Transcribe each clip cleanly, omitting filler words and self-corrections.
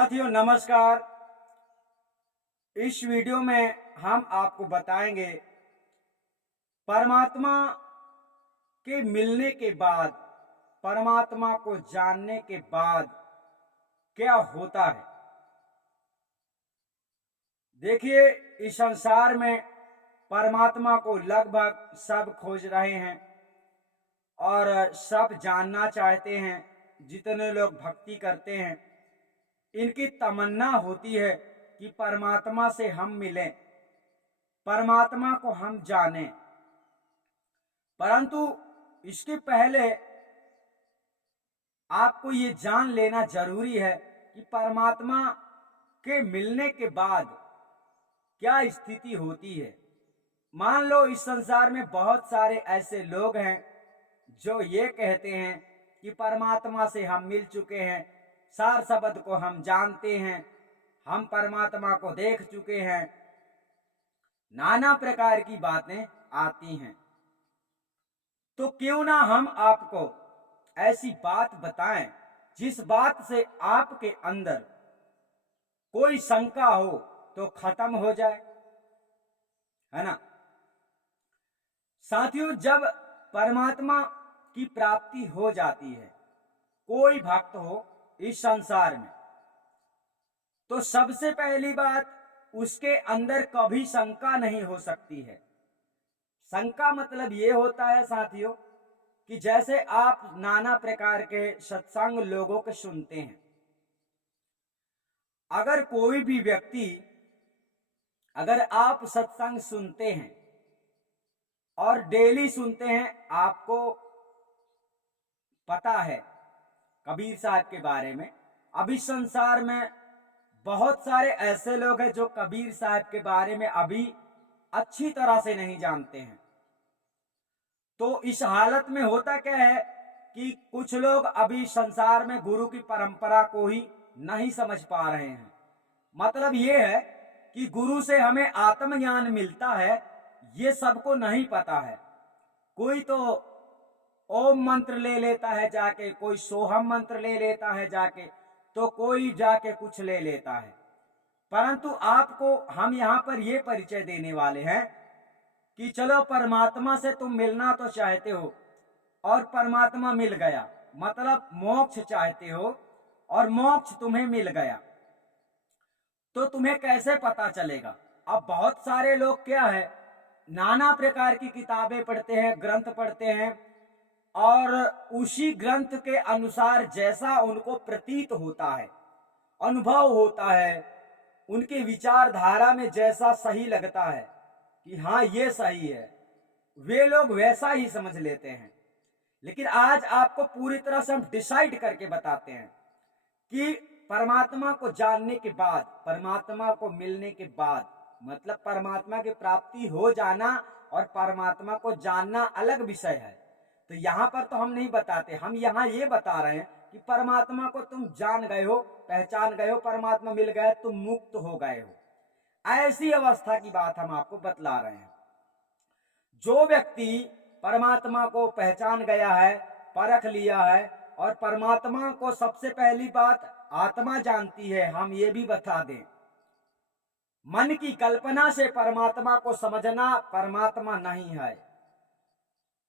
साथियों नमस्कार। इस वीडियो में हम आपको बताएंगे परमात्मा के मिलने के बाद, परमात्मा को जानने के बाद क्या होता है। देखिए, इस संसार में परमात्मा को लगभग सब खोज रहे हैं और सब जानना चाहते हैं। जितने लोग भक्ति करते हैं, इनकी तमन्ना होती है कि परमात्मा से हम मिलें, परमात्मा को हम जानें। परंतु इसके पहले आपको ये जान लेना जरूरी है कि परमात्मा के मिलने के बाद क्या स्थिति होती है। मान लो इस संसार में बहुत सारे ऐसे लोग हैं जो ये कहते हैं कि परमात्मा से हम मिल चुके हैं, सार शब्द को हम जानते हैं, हम परमात्मा को देख चुके हैं। नाना प्रकार की बातें आती हैं। तो क्यों ना हम आपको ऐसी बात बताएं जिस बात से आपके अंदर कोई शंका हो तो खत्म हो जाए, है ना। साथियों, जब परमात्मा की प्राप्ति हो जाती है, कोई भक्त हो इस संसार में, तो सबसे पहली बात, उसके अंदर कभी शंका नहीं हो सकती है। शंका मतलब ये होता है साथियों कि जैसे आप नाना प्रकार के सत्संग लोगों के सुनते हैं। अगर कोई भी व्यक्ति, अगर आप सत्संग सुनते हैं और डेली सुनते हैं, आपको पता है कबीर साहब के बारे में। अभी संसार में बहुत सारे ऐसे लोग हैं जो कबीर साहब के बारे में अभी अच्छी तरह से नहीं जानते हैं। तो इस हालत में होता क्या है कि कुछ लोग अभी संसार में गुरु की परंपरा को ही नहीं समझ पा रहे हैं। मतलब ये है कि गुरु से हमें आत्मज्ञान मिलता है, ये सबको नहीं पता है। कोई तो ओम मंत्र ले लेता है जाके, कोई सोहम मंत्र ले लेता है जाके, तो कोई जाके कुछ ले लेता है। परंतु आपको हम यहाँ पर ये परिचय देने वाले हैं कि चलो, परमात्मा से तुम मिलना तो चाहते हो और परमात्मा मिल गया, मतलब मोक्ष चाहते हो और मोक्ष तुम्हें मिल गया, तो तुम्हें कैसे पता चलेगा। अब बहुत सारे लोग क्या है, नाना प्रकार की किताबें पढ़ते हैं, ग्रंथ पढ़ते हैं, और उसी ग्रंथ के अनुसार जैसा उनको प्रतीत होता है, अनुभव होता है, उनकी विचारधारा में जैसा सही लगता है कि हाँ ये सही है, वे लोग वैसा ही समझ लेते हैं। लेकिन आज आपको पूरी तरह से हम डिसाइड करके बताते हैं कि परमात्मा को जानने के बाद, परमात्मा को मिलने के बाद, मतलब परमात्मा की प्राप्ति हो जाना और परमात्मा को जानना अलग विषय है। तो यहाँ पर तो हम नहीं बताते, हम यहाँ ये बता रहे हैं कि परमात्मा को तुम जान गए हो, पहचान गए हो, परमात्मा मिल गए, तुम मुक्त हो गए हो, ऐसी अवस्था की बात हम आपको बतला रहे हैं। जो व्यक्ति परमात्मा को पहचान गया है, परख लिया है, और परमात्मा को सबसे पहली बात आत्मा जानती है, हम ये भी बता दें, मन की कल्पना से परमात्मा को समझना परमात्मा नहीं है।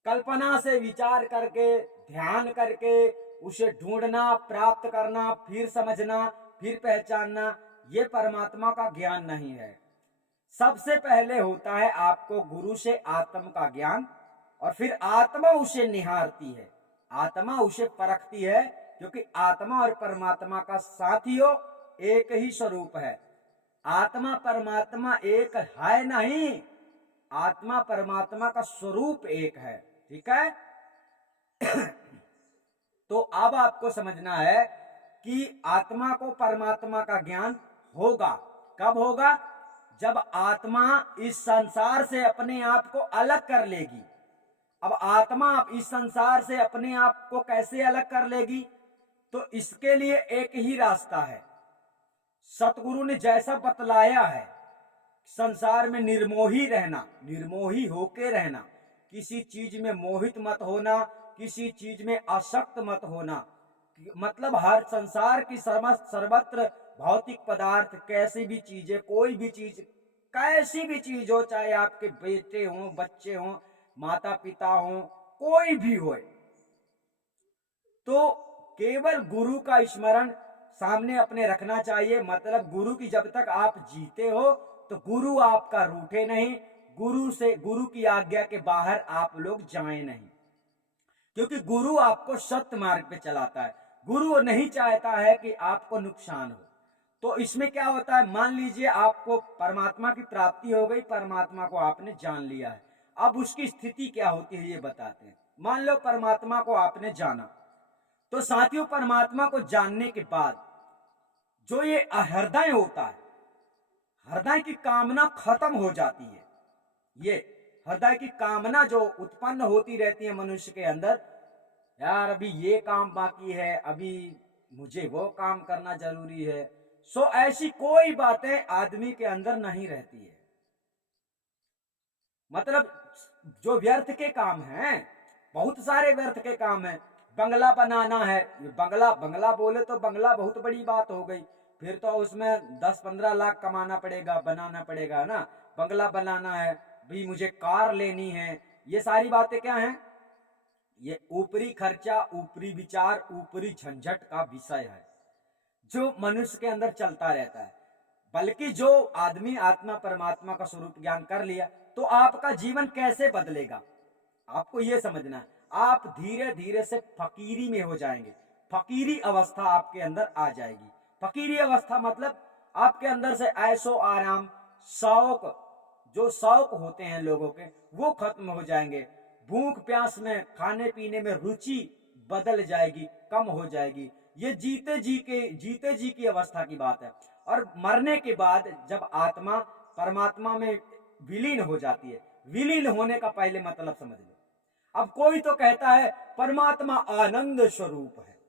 कल्पना से विचार करके, ध्यान करके उसे ढूंढना, प्राप्त करना, फिर समझना, फिर पहचानना, ये परमात्मा का ज्ञान नहीं है। सबसे पहले होता है आपको गुरु से आत्म का ज्ञान, और फिर आत्मा उसे निहारती है, आत्मा उसे परखती है, क्योंकि आत्मा और परमात्मा का साथियों एक ही स्वरूप है। आत्मा परमात्मा एक है नहीं, आत्मा परमात्मा का स्वरूप एक है। ठीक है। तो अब आपको समझना है कि आत्मा को परमात्मा का ज्ञान होगा। कब होगा? जब आत्मा इस संसार से अपने आप को अलग कर लेगी। अब आत्मा इस संसार से अपने आप को कैसे अलग कर लेगी? तो इसके लिए एक ही रास्ता है। सतगुरु ने जैसा बतलाया है, संसार में निर्मोही रहना, निर्मोही होके रहना, किसी चीज में मोहित मत होना, किसी चीज में आसक्त मत होना, मतलब हर संसार की सर्वत्र भौतिक पदार्थ, कैसी भी चीजें, कोई भी चीज, कैसी भी चीज हो, चाहे आपके बेटे हों, बच्चे हों, माता पिता हों, कोई भी हो, तो केवल गुरु का स्मरण सामने अपने रखना चाहिए। मतलब गुरु की जब तक आप जीते हो तो गुरु आपका रूठे नहीं, गुरु की आज्ञा के बाहर आप लोग जाएं नहीं, क्योंकि गुरु आपको सत्य मार्ग पे चलाता है। गुरु नहीं चाहता है कि आपको नुकसान हो। तो इसमें क्या होता है, मान लीजिए आपको परमात्मा की प्राप्ति हो गई, परमात्मा को आपने जान लिया है, अब उसकी स्थिति क्या होती है ये बताते हैं। मान लो परमात्मा को आपने जाना, तो साथियों परमात्मा को जानने के बाद जो ये हृदय होता है, हृदय की कामना खत्म हो जाती है। ये हृदय की कामना जो उत्पन्न होती रहती है मनुष्य के अंदर, यार अभी ये काम बाकी है, अभी मुझे वो काम करना जरूरी है, सो ऐसी कोई बातें आदमी के अंदर नहीं रहती है। मतलब जो व्यर्थ के काम हैं, बहुत सारे व्यर्थ के काम हैं। बंगला बनाना है, बंगला बंगला बोले तो बंगला बहुत बड़ी बात हो गई, फिर तो उसमें 10-15 लाख कमाना पड़ेगा, बनाना पड़ेगा ना। बंगला बनाना है भी, मुझे कार लेनी है, ये सारी बातें क्या हैं, ये ऊपरी खर्चा, ऊपरी विचार, ऊपरी झंझट का विषय है जो मनुष्य के अंदर चलता रहता है। बल्कि जो आदमी आत्मा परमात्मा का स्वरूप ज्ञान कर लिया, तो आपका जीवन कैसे बदलेगा, आपको यह समझना है। आप धीरे धीरे से फकीरी में हो जाएंगे, फकीरी अवस्था आपके अंदर आ जाएगी। फकीरी अवस्था मतलब आपके अंदर से ऐशो आराम, शौक, जो शौक होते हैं लोगों के, वो खत्म हो जाएंगे। भूख प्यास में, खाने पीने में रुचि बदल जाएगी, कम हो जाएगी। ये जीते जी की अवस्था की बात है। और मरने के बाद जब आत्मा परमात्मा में विलीन हो जाती है, विलीन होने का पहले मतलब समझ लो। अब कोई तो कहता है परमात्मा आनंद स्वरूप है,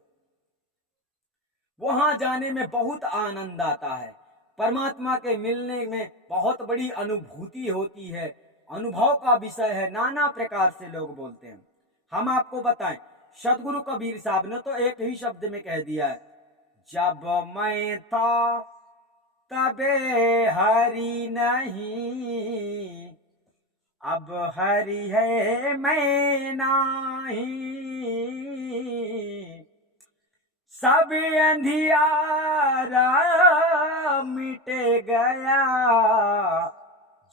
वहां जाने में बहुत आनंद आता है, परमात्मा के मिलने में बहुत बड़ी अनुभूति होती है, अनुभव का विषय है, नाना प्रकार से लोग बोलते हैं। हम आपको बताएं, सदगुरु कबीर साहब ने तो एक ही शब्द में कह दिया है, जब मैं था तबे हरि नहीं, अब हरि है मैं नाही, सब अंधियारा मिट गया,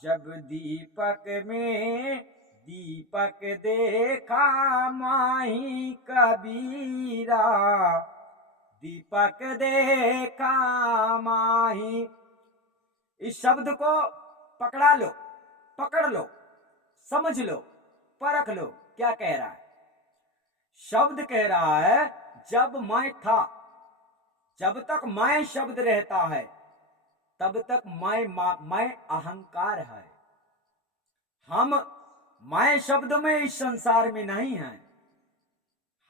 जब दीपक में दीपक देखा माही कबीरा, दीपक देखा माही। इस शब्द को पकड़ा लो, पकड़ लो, समझ लो, परख लो, क्या कह रहा है। शब्द कह रहा है जब मैं था, जब तक मैं शब्द रहता है तब तक मैं अहंकार है। हम मैं शब्द में इस संसार में नहीं हैं,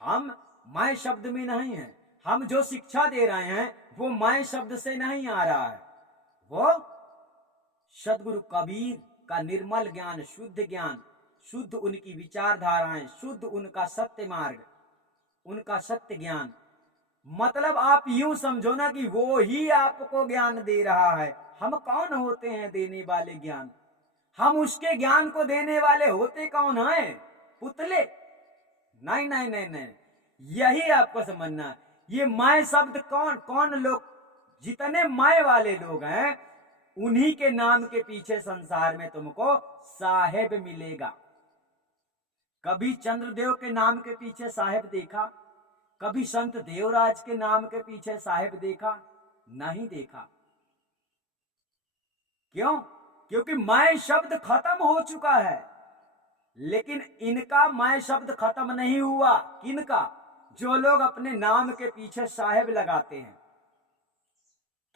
हम मैं शब्द में नहीं हैं। हम जो शिक्षा दे रहे हैं वो मैं शब्द से नहीं आ रहा है, वो सदगुरु कबीर का निर्मल ज्ञान, शुद्ध ज्ञान, शुद्ध उनकी विचारधाराएं, शुद्ध उनका सत्य मार्ग, उनका सत्य ज्ञान। मतलब आप यूं समझो ना कि वो ही आपको ज्ञान दे रहा है। हम कौन होते हैं देने वाले ज्ञान, हम उसके ज्ञान को देने वाले होते कौन हैं, पुतले? नहीं नहीं नहीं नहीं, यही आपको समझना है। ये मैं शब्द कौन कौन लोग, जितने मैं वाले लोग हैं, उन्हीं के नाम के पीछे संसार में तुमको साहेब मिलेगा। कभी चंद्रदेव के नाम के पीछे साहेब देखा? कभी संत देवराज के नाम के पीछे साहेब देखा? नहीं देखा। क्यों? क्योंकि मैं शब्द खत्म हो चुका है। लेकिन इनका मैं शब्द खत्म नहीं हुआ। किनका? जो लोग अपने नाम के पीछे साहेब लगाते हैं।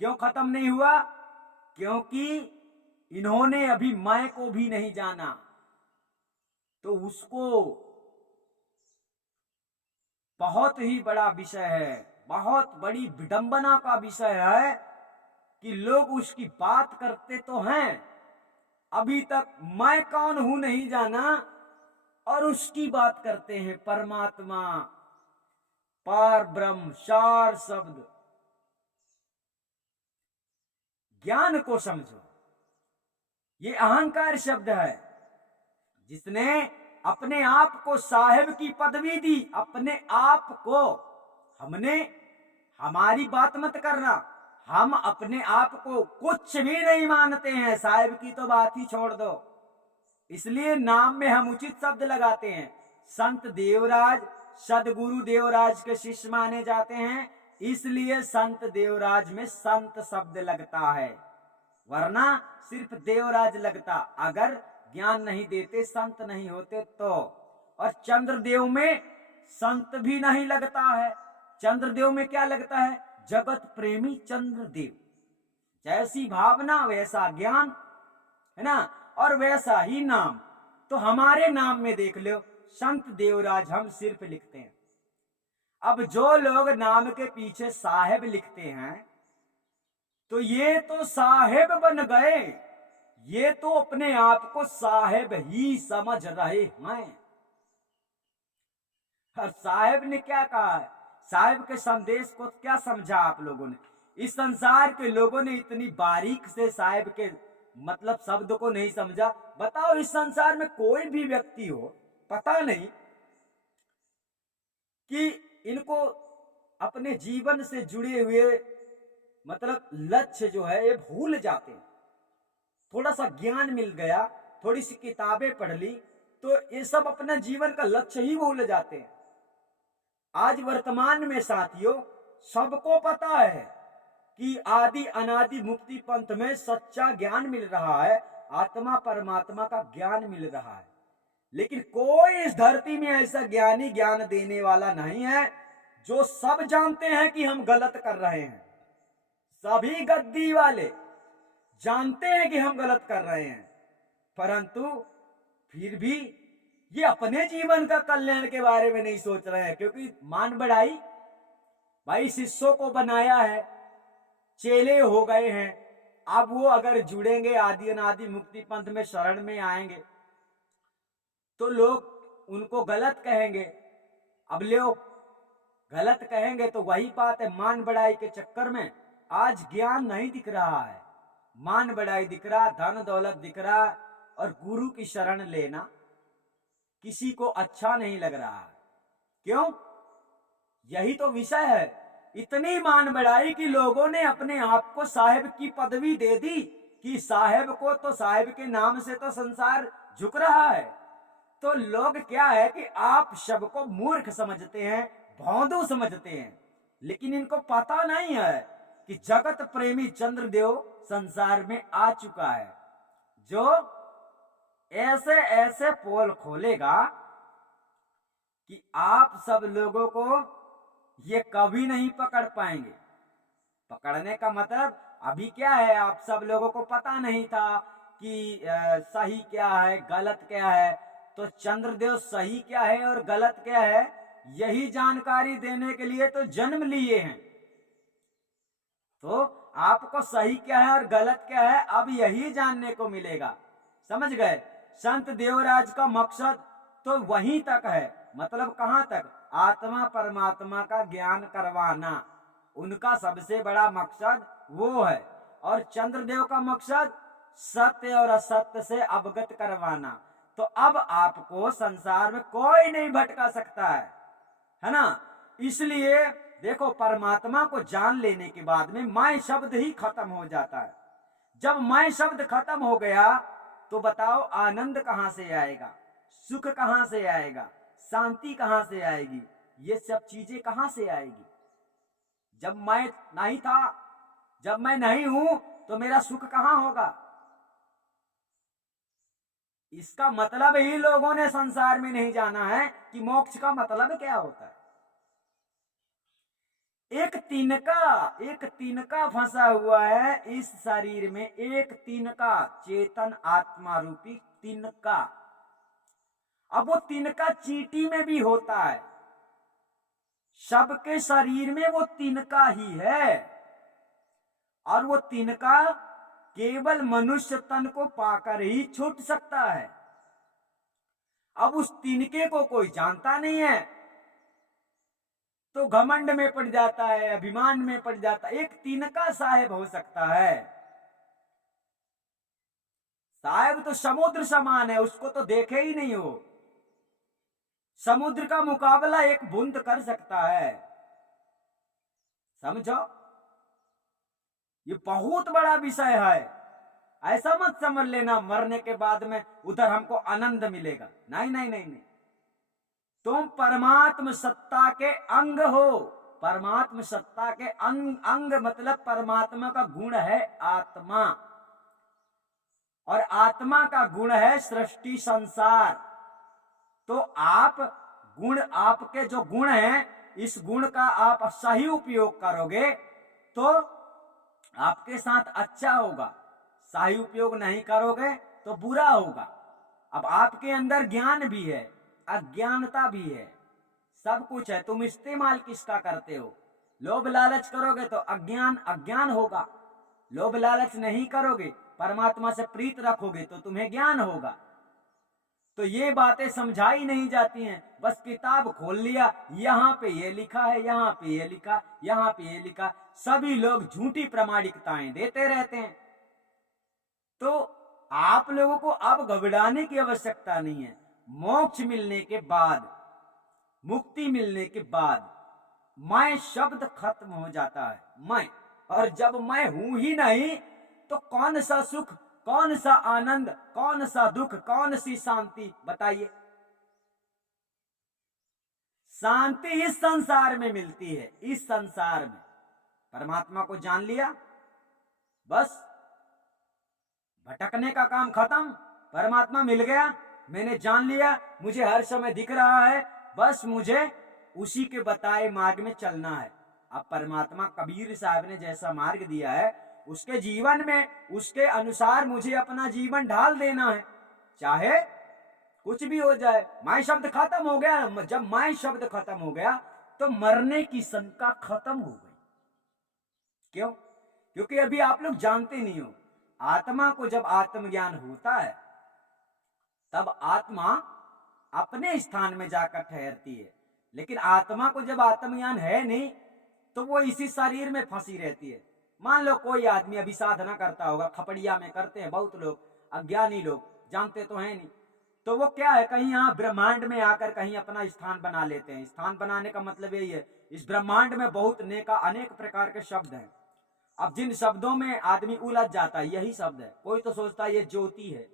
क्यों खत्म नहीं हुआ? क्योंकि इन्होंने अभी मैं को भी नहीं जाना। तो उसको बहुत ही बड़ा विषय है, बहुत बड़ी विडंबना का विषय है कि लोग उसकी बात करते तो हैं, अभी तक मैं कौन हूं नहीं जाना, और उसकी बात करते हैं। परमात्मा, पार ब्रह्म, सार शब्द, ज्ञान को समझो। ये अहंकार शब्द है। जिसने अपने आप को साहेब की पदवी दी, अपने आप को, हमने, हमारी बात मत करना, हम अपने आप को कुछ भी नहीं मानते हैं, साहेब की तो बात ही छोड़ दो। इसलिए नाम में हम उचित शब्द लगाते हैं। संत देवराज सदगुरु देवराज के शिष्य माने जाते हैं, इसलिए संत देवराज में संत शब्द लगता है, वरना सिर्फ देवराज लगता। अगर ज्ञान नहीं देते, संत नहीं होते तो। और चंद्रदेव में संत भी नहीं लगता है। चंद्रदेव में क्या लगता है? जगत प्रेमी चंद्रदेव। जैसी भावना वैसा ज्ञान, है ना, और वैसा ही नाम। तो हमारे नाम में देख लो, संत देवराज हम सिर्फ लिखते हैं। अब जो लोग नाम के पीछे साहेब लिखते हैं, तो ये तो साहेब बन गए, ये तो अपने आप को साहेब ही समझ रहे हैं। और साहेब ने क्या कहा है? साहेब के संदेश को क्या समझा आप लोगों ने? इस संसार के लोगों ने इतनी बारीक से साहेब के मतलब शब्द को नहीं समझा। बताओ, इस संसार में कोई भी व्यक्ति हो, पता नहीं कि इनको अपने जीवन से जुड़े हुए मतलब लक्ष्य जो है ये भूल जाते हैं। थोड़ा सा ज्ञान मिल गया, थोड़ी सी किताबें पढ़ ली, तो ये सब अपना जीवन का लक्ष्य ही भूल जाते हैं। आज वर्तमान में साथियों, सबको पता है कि आदि अनादि मुक्ति पंथ में सच्चा ज्ञान मिल रहा है, आत्मा परमात्मा का ज्ञान मिल रहा है। लेकिन कोई इस धरती में ऐसा ज्ञानी, ज्ञान देने वाला नहीं है जो सब जानते हैं कि हम गलत कर रहे हैं। सभी गद्दी वाले जानते हैं कि हम गलत कर रहे हैं, परंतु फिर भी ये अपने जीवन का कल्याण के बारे में नहीं सोच रहे हैं। क्योंकि मान बढ़ाई, भाई शिष्यों को बनाया है, चेले हो गए हैं, अब वो अगर जुड़ेंगे आदि अनादि मुक्ति पंथ में, शरण में आएंगे, तो लोग उनको गलत कहेंगे। अब लोग गलत कहेंगे तो वही बात है, मान बढ़ाई के चक्कर में आज ज्ञान नहीं दिख रहा है, मान बढ़ाई दिख रहा, धन दौलत दिख रहा, और गुरु की शरण लेना किसी को अच्छा नहीं लग रहा है। क्यों? यही तो विषय है। इतनी मान बढ़ाई कि लोगों ने अपने आप को साहेब की पदवी दे दी कि साहेब को तो, साहेब के नाम से तो संसार झुक रहा है। तो लोग क्या है कि आप सबको मूर्ख समझते हैं, भौंदू समझते हैं, लेकिन इनको पता नहीं है कि जगत प्रेमी चंद्रदेव संसार में आ चुका है, जो ऐसे ऐसे पोल खोलेगा कि आप सब लोगों को ये कभी नहीं पकड़ पाएंगे। पकड़ने का मतलब अभी क्या है, आप सब लोगों को पता नहीं था कि सही क्या है, गलत क्या है। तो चंद्रदेव सही क्या है और गलत क्या है, यही जानकारी देने के लिए तो जन्म लिए हैं। तो आपको सही क्या है और गलत क्या है, अब यही जानने को मिलेगा। समझ गए? संत देवराज का मकसद तो वहीं तक है, मतलब कहां तक? आत्मा परमात्मा का ज्ञान करवाना, उनका सबसे बड़ा मकसद वो है। और चंद्रदेव का मकसद सत्य और असत्य से अवगत करवाना। तो अब आपको संसार में कोई नहीं भटका सकता है ना। इसलिए देखो, परमात्मा को जान लेने के बाद में मैं शब्द ही खत्म हो जाता है। जब मैं शब्द खत्म हो गया तो बताओ आनंद कहां से आएगा, सुख कहां से आएगा, शांति कहां से आएगी, ये सब चीजें कहां से आएगी? जब मैं नहीं था, जब मैं नहीं हूं, तो मेरा सुख कहां होगा? इसका मतलब ही लोगों ने संसार में नहीं जाना है कि मोक्ष का मतलब क्या होता है। एक तिनका फंसा हुआ है इस शरीर में, एक तिनका, चेतन आत्मा रूपी तिनका। अब वो तिनका चींटी में भी होता है, सबके शरीर में वो तिनका ही है, और वो तिनका केवल मनुष्य तन को पाकर ही छूट सकता है। अब उस तिनके को कोई जानता नहीं है, तो घमंड में पड़ जाता है, अभिमान में पड़ जाता है। एक तिनका साहेब हो सकता है, साहेब तो समुद्र समान है, उसको तो देखे ही नहीं हो। समुद्र का मुकाबला एक बूंद कर सकता है, समझो। ये बहुत बड़ा विषय है। ऐसा मत समझ लेना मरने के बाद में उधर हमको आनंद मिलेगा। नहीं नहीं नहीं नहीं, तुम परमात्म सत्ता के अंग हो। परमात्म सत्ता के अंग मतलब परमात्मा का गुण है आत्मा, और आत्मा का गुण है सृष्टि संसार। तो आप गुण, आपके जो गुण हैं, इस गुण का आप सही उपयोग करोगे तो आपके साथ अच्छा होगा, सही उपयोग नहीं करोगे तो बुरा होगा। अब आपके अंदर ज्ञान भी है, अज्ञानता भी है, सब कुछ है, तुम इस्तेमाल किसका करते हो। लोभ लालच करोगे तो अज्ञान अज्ञान होगा, लोभ लालच नहीं करोगे, परमात्मा से प्रीत रखोगे तो तुम्हें ज्ञान होगा। तो ये बातें समझाई नहीं जाती हैं, बस किताब खोल लिया, यहाँ पे ये लिखा है, यहाँ पे ये लिखा, यहाँ पे ये लिखा, सभी लोग झूठी प्रामाणिकताएं देते रहते हैं। तो आप लोगों को अब घबराने की आवश्यकता नहीं है। मोक्ष मिलने के बाद, मुक्ति मिलने के बाद मैं शब्द खत्म हो जाता है, मैं, और जब मैं हूं ही नहीं तो कौन सा सुख, कौन सा आनंद, कौन सा दुख, कौन सी शांति, बताइए। शांति इस संसार में मिलती है, इस संसार में। परमात्मा को जान लिया, बस भटकने का काम खत्म। परमात्मा मिल गया, मैंने जान लिया, मुझे हर समय दिख रहा है, बस मुझे उसी के बताए मार्ग में चलना है। अब परमात्मा कबीर साहब ने जैसा मार्ग दिया है, उसके जीवन में, उसके अनुसार मुझे अपना जीवन ढाल देना है, चाहे कुछ भी हो जाए। मैं शब्द खत्म हो गया, जब मैं शब्द खत्म हो गया तो मरने की शंका खत्म हो गई। क्यों? क्योंकि अभी आप लोग जानते नहीं हो, आत्मा को जब आत्मज्ञान होता है तब आत्मा अपने स्थान में जाकर ठहरती है, लेकिन आत्मा को जब आत्मज्ञान है नहीं तो वो इसी शरीर में फंसी रहती है। मान लो कोई आदमी अभी साधना करता होगा, खपड़िया में करते हैं बहुत लोग, अज्ञानी लोग, जानते तो है नहीं, तो वो क्या है, कहीं यहाँ ब्रह्मांड में आकर कहीं अपना स्थान बना लेते हैं। स्थान बनाने का मतलब यही है, इस ब्रह्मांड में बहुत अनेक प्रकार के शब्द हैं। अब जिन शब्दों में आदमी उलझ जाता है, यही शब्द है। कोई तो सोचता है ये ज्योति है,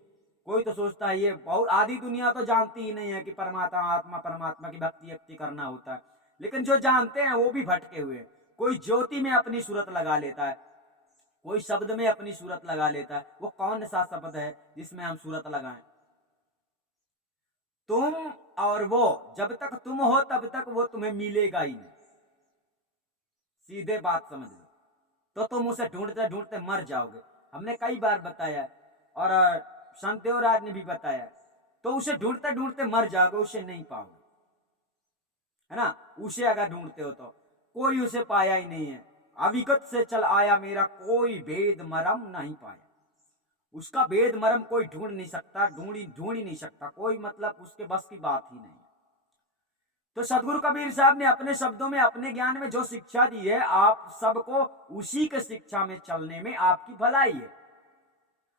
कोई तो सोचता है ये, बहुत आधी दुनिया तो जानती ही नहीं है कि परमात्मा, आत्मा परमात्मा की भक्ति करना होता है, लेकिन जो जानते हैं वो भी भटके हुए हैं। कोई ज्योति में अपनी सूरत लगा लेता है, कोई शब्द में अपनी सूरत लगा लेता है। वो कौन सा शब्द है जिसमें हम सूरत लगाएं? तुम और वो, जब तक तुम हो तब तक वो तुम्हें मिलेगा ही नहीं, सीधे बात समझ लो। तो तुम उसे ढूंढते ढूंढते मर जाओगे। हमने कई बार बताया, और संत देवराज ने भी बताया, तो उसे ढूंढते ढूंढते मर जाओगे, उसे नहीं पाओगे, है ना। उसे अगर ढूंढते हो तो कोई उसे पाया ही नहीं है। अविगत से चल आया मेरा, कोई भेद मरम नहीं पाया। उसका भेद मरम कोई ढूंढ नहीं सकता, ढूंढ ही नहीं सकता कोई, मतलब उसके बस की बात ही नहीं। तो सदगुरु कबीर साहब ने अपने शब्दों में, अपने ज्ञान में जो शिक्षा दी है, आप सबको उसी के शिक्षा में चलने में आपकी भलाई है।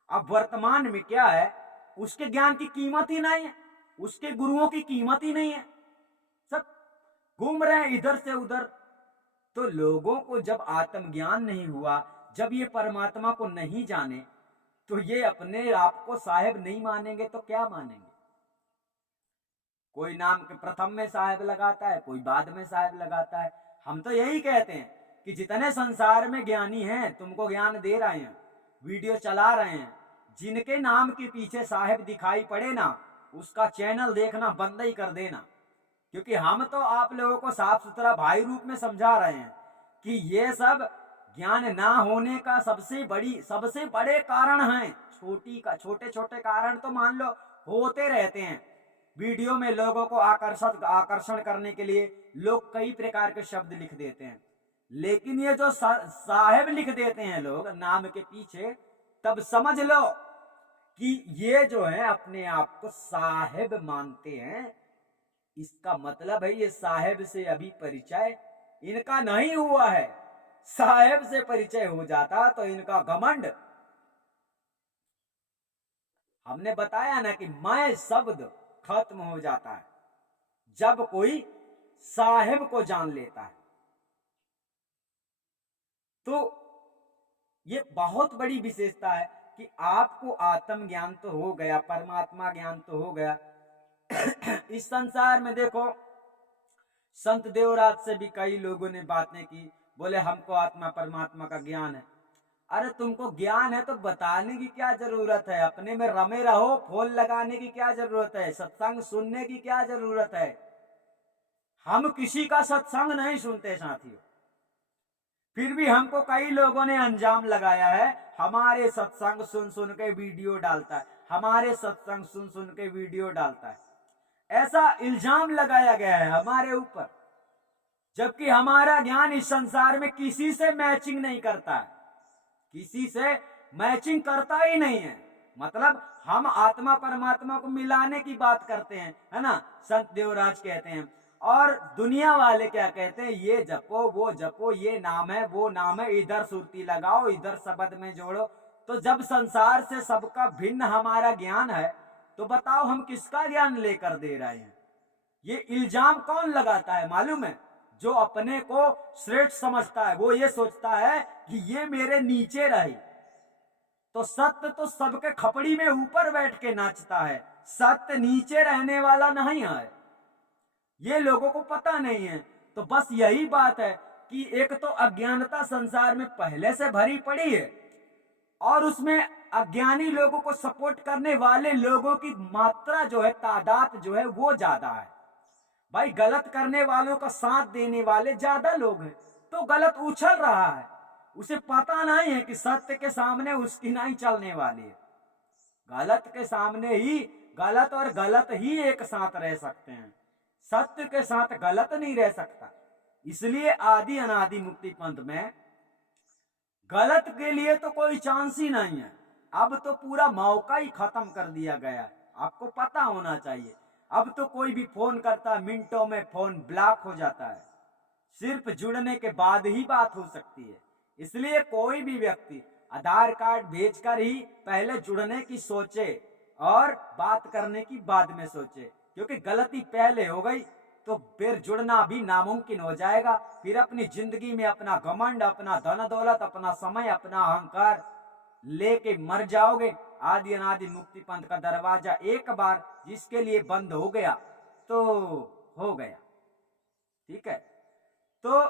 अब वर्तमान में क्या है, उसके ज्ञान की कीमत ही नहीं है, उसके गुरुओं की कीमत ही नहीं है, सब घूम रहे हैं इधर से उधर। तो लोगों को जब आत्मज्ञान नहीं हुआ, जब ये परमात्मा को नहीं जाने, तो ये अपने आप को साहेब नहीं मानेंगे तो क्या मानेंगे। कोई नाम के प्रथम में साहेब लगाता है, कोई बाद में साहेब लगाता है। हम तो यही कहते हैं कि जितने संसार में ज्ञानी हैं, तुमको ज्ञान दे रहे हैं, वीडियो चला रहे हैं, जिनके नाम के पीछे साहेब दिखाई पड़े ना, उसका चैनल देखना बंद ही कर देना। क्योंकि हम तो आप लोगों को साफ सुथरा भाई रूप में समझा रहे हैं कि ये सब ज्ञान ना होने का सबसे बड़े कारण हैं। छोटे छोटे कारण तो मान लो होते रहते हैं। वीडियो में लोगों को आकर्षण करने के लिए लोग कई प्रकार के शब्द लिख देते हैं, लेकिन ये जो साहेब लिख देते हैं लोग नाम के पीछे, तब समझ लो कि ये जो है अपने आप को साहेब मानते हैं। इसका मतलब है ये साहेब से अभी परिचय इनका नहीं हुआ है। साहेब से परिचय हो जाता तो इनका घमंड हमने बताया ना कि मैं शब्द खत्म हो जाता है जब कोई साहिब को जान लेता है। तो ये बहुत बड़ी विशेषता है कि आपको आत्म ज्ञान तो हो गया, परमात्मा ज्ञान तो हो गया। इस संसार में देखो, संत देवराज से भी कई लोगों ने बातें की, बोले हमको आत्मा परमात्मा का ज्ञान है। अरे तुमको ज्ञान है तो बताने की क्या जरूरत है, अपने में रमे रहो, फोन लगाने की क्या जरूरत है, सत्संग सुनने की क्या जरूरत है। हम किसी का सत्संग नहीं सुनते साथियों, फिर भी हमको कई लोगों ने अंजाम लगाया है, हमारे सत्संग सुन सुन के वीडियो डालता है, हमारे सत्संग सुन सुन के वीडियो डालता है, ऐसा इल्जाम लगाया गया है हमारे ऊपर। जबकि हमारा ज्ञान इस संसार में किसी से मैचिंग नहीं करता है, किसी से मैचिंग करता ही नहीं है। मतलब हम आत्मा परमात्मा को मिलाने की बात करते हैं, है ना, संत देवराज कहते हैं। और दुनिया वाले क्या कहते हैं, ये जपो वो जपो, ये नाम है वो नाम है, इधर सुरती लगाओ इधर शब्द में जोड़ो। तो जब संसार से सबका भिन्न हमारा ज्ञान है, तो बताओ हम किसका ज्ञान लेकर दे रहे हैं। ये इल्जाम कौन लगाता है मालूम है? जो अपने को श्रेष्ठ समझता है, वो ये सोचता है कि ये मेरे नीचे रहे। तो सत्य तो सबके खपड़ी में ऊपर बैठ के नाचता है, सत्य नीचे रहने वाला नहीं है, ये लोगों को पता नहीं है। तो बस यही बात है कि एक तो अज्ञानता संसार में पहले से भरी पड़ी है, और उसमें अज्ञानी लोगों को सपोर्ट करने वाले लोगों की मात्रा जो है, तादाद जो है वो ज्यादा है। भाई गलत करने वालों का साथ देने वाले ज्यादा लोग हैं, तो गलत उछल रहा है, उसे पता नहीं है कि सत्य के सामने उसकी नहीं चलने वाली है। गलत के सामने ही गलत और गलत ही एक साथ रह सकते हैं, सत्य के साथ गलत नहीं रह सकता। इसलिए आदि अनादि मुक्ति पंथ में गलत के लिए तो कोई चांस ही नहीं है। अब तो पूरा मौका ही खत्म कर दिया गया है, आपको पता होना चाहिए। अब तो कोई भी फोन करता है, मिनटों में फोन ब्लॉक हो जाता है, सिर्फ जुड़ने के बाद ही बात हो सकती है। इसलिए कोई भी व्यक्ति आधार कार्ड भेजकर ही पहले जुड़ने की सोचे और बात करने की बाद में सोचे, क्योंकि गलती पहले हो गई तो फिर जुड़ना भी नामुमकिन हो जाएगा। फिर अपनी जिंदगी में अपना घमंड, अपना धन दौलत, अपना समय, अपना अहंकार लेके मर जाओगे। आदि अनादि मुक्ति पंथ का दरवाजा एक बार जिसके लिए बंद हो गया तो हो गया, ठीक है। तो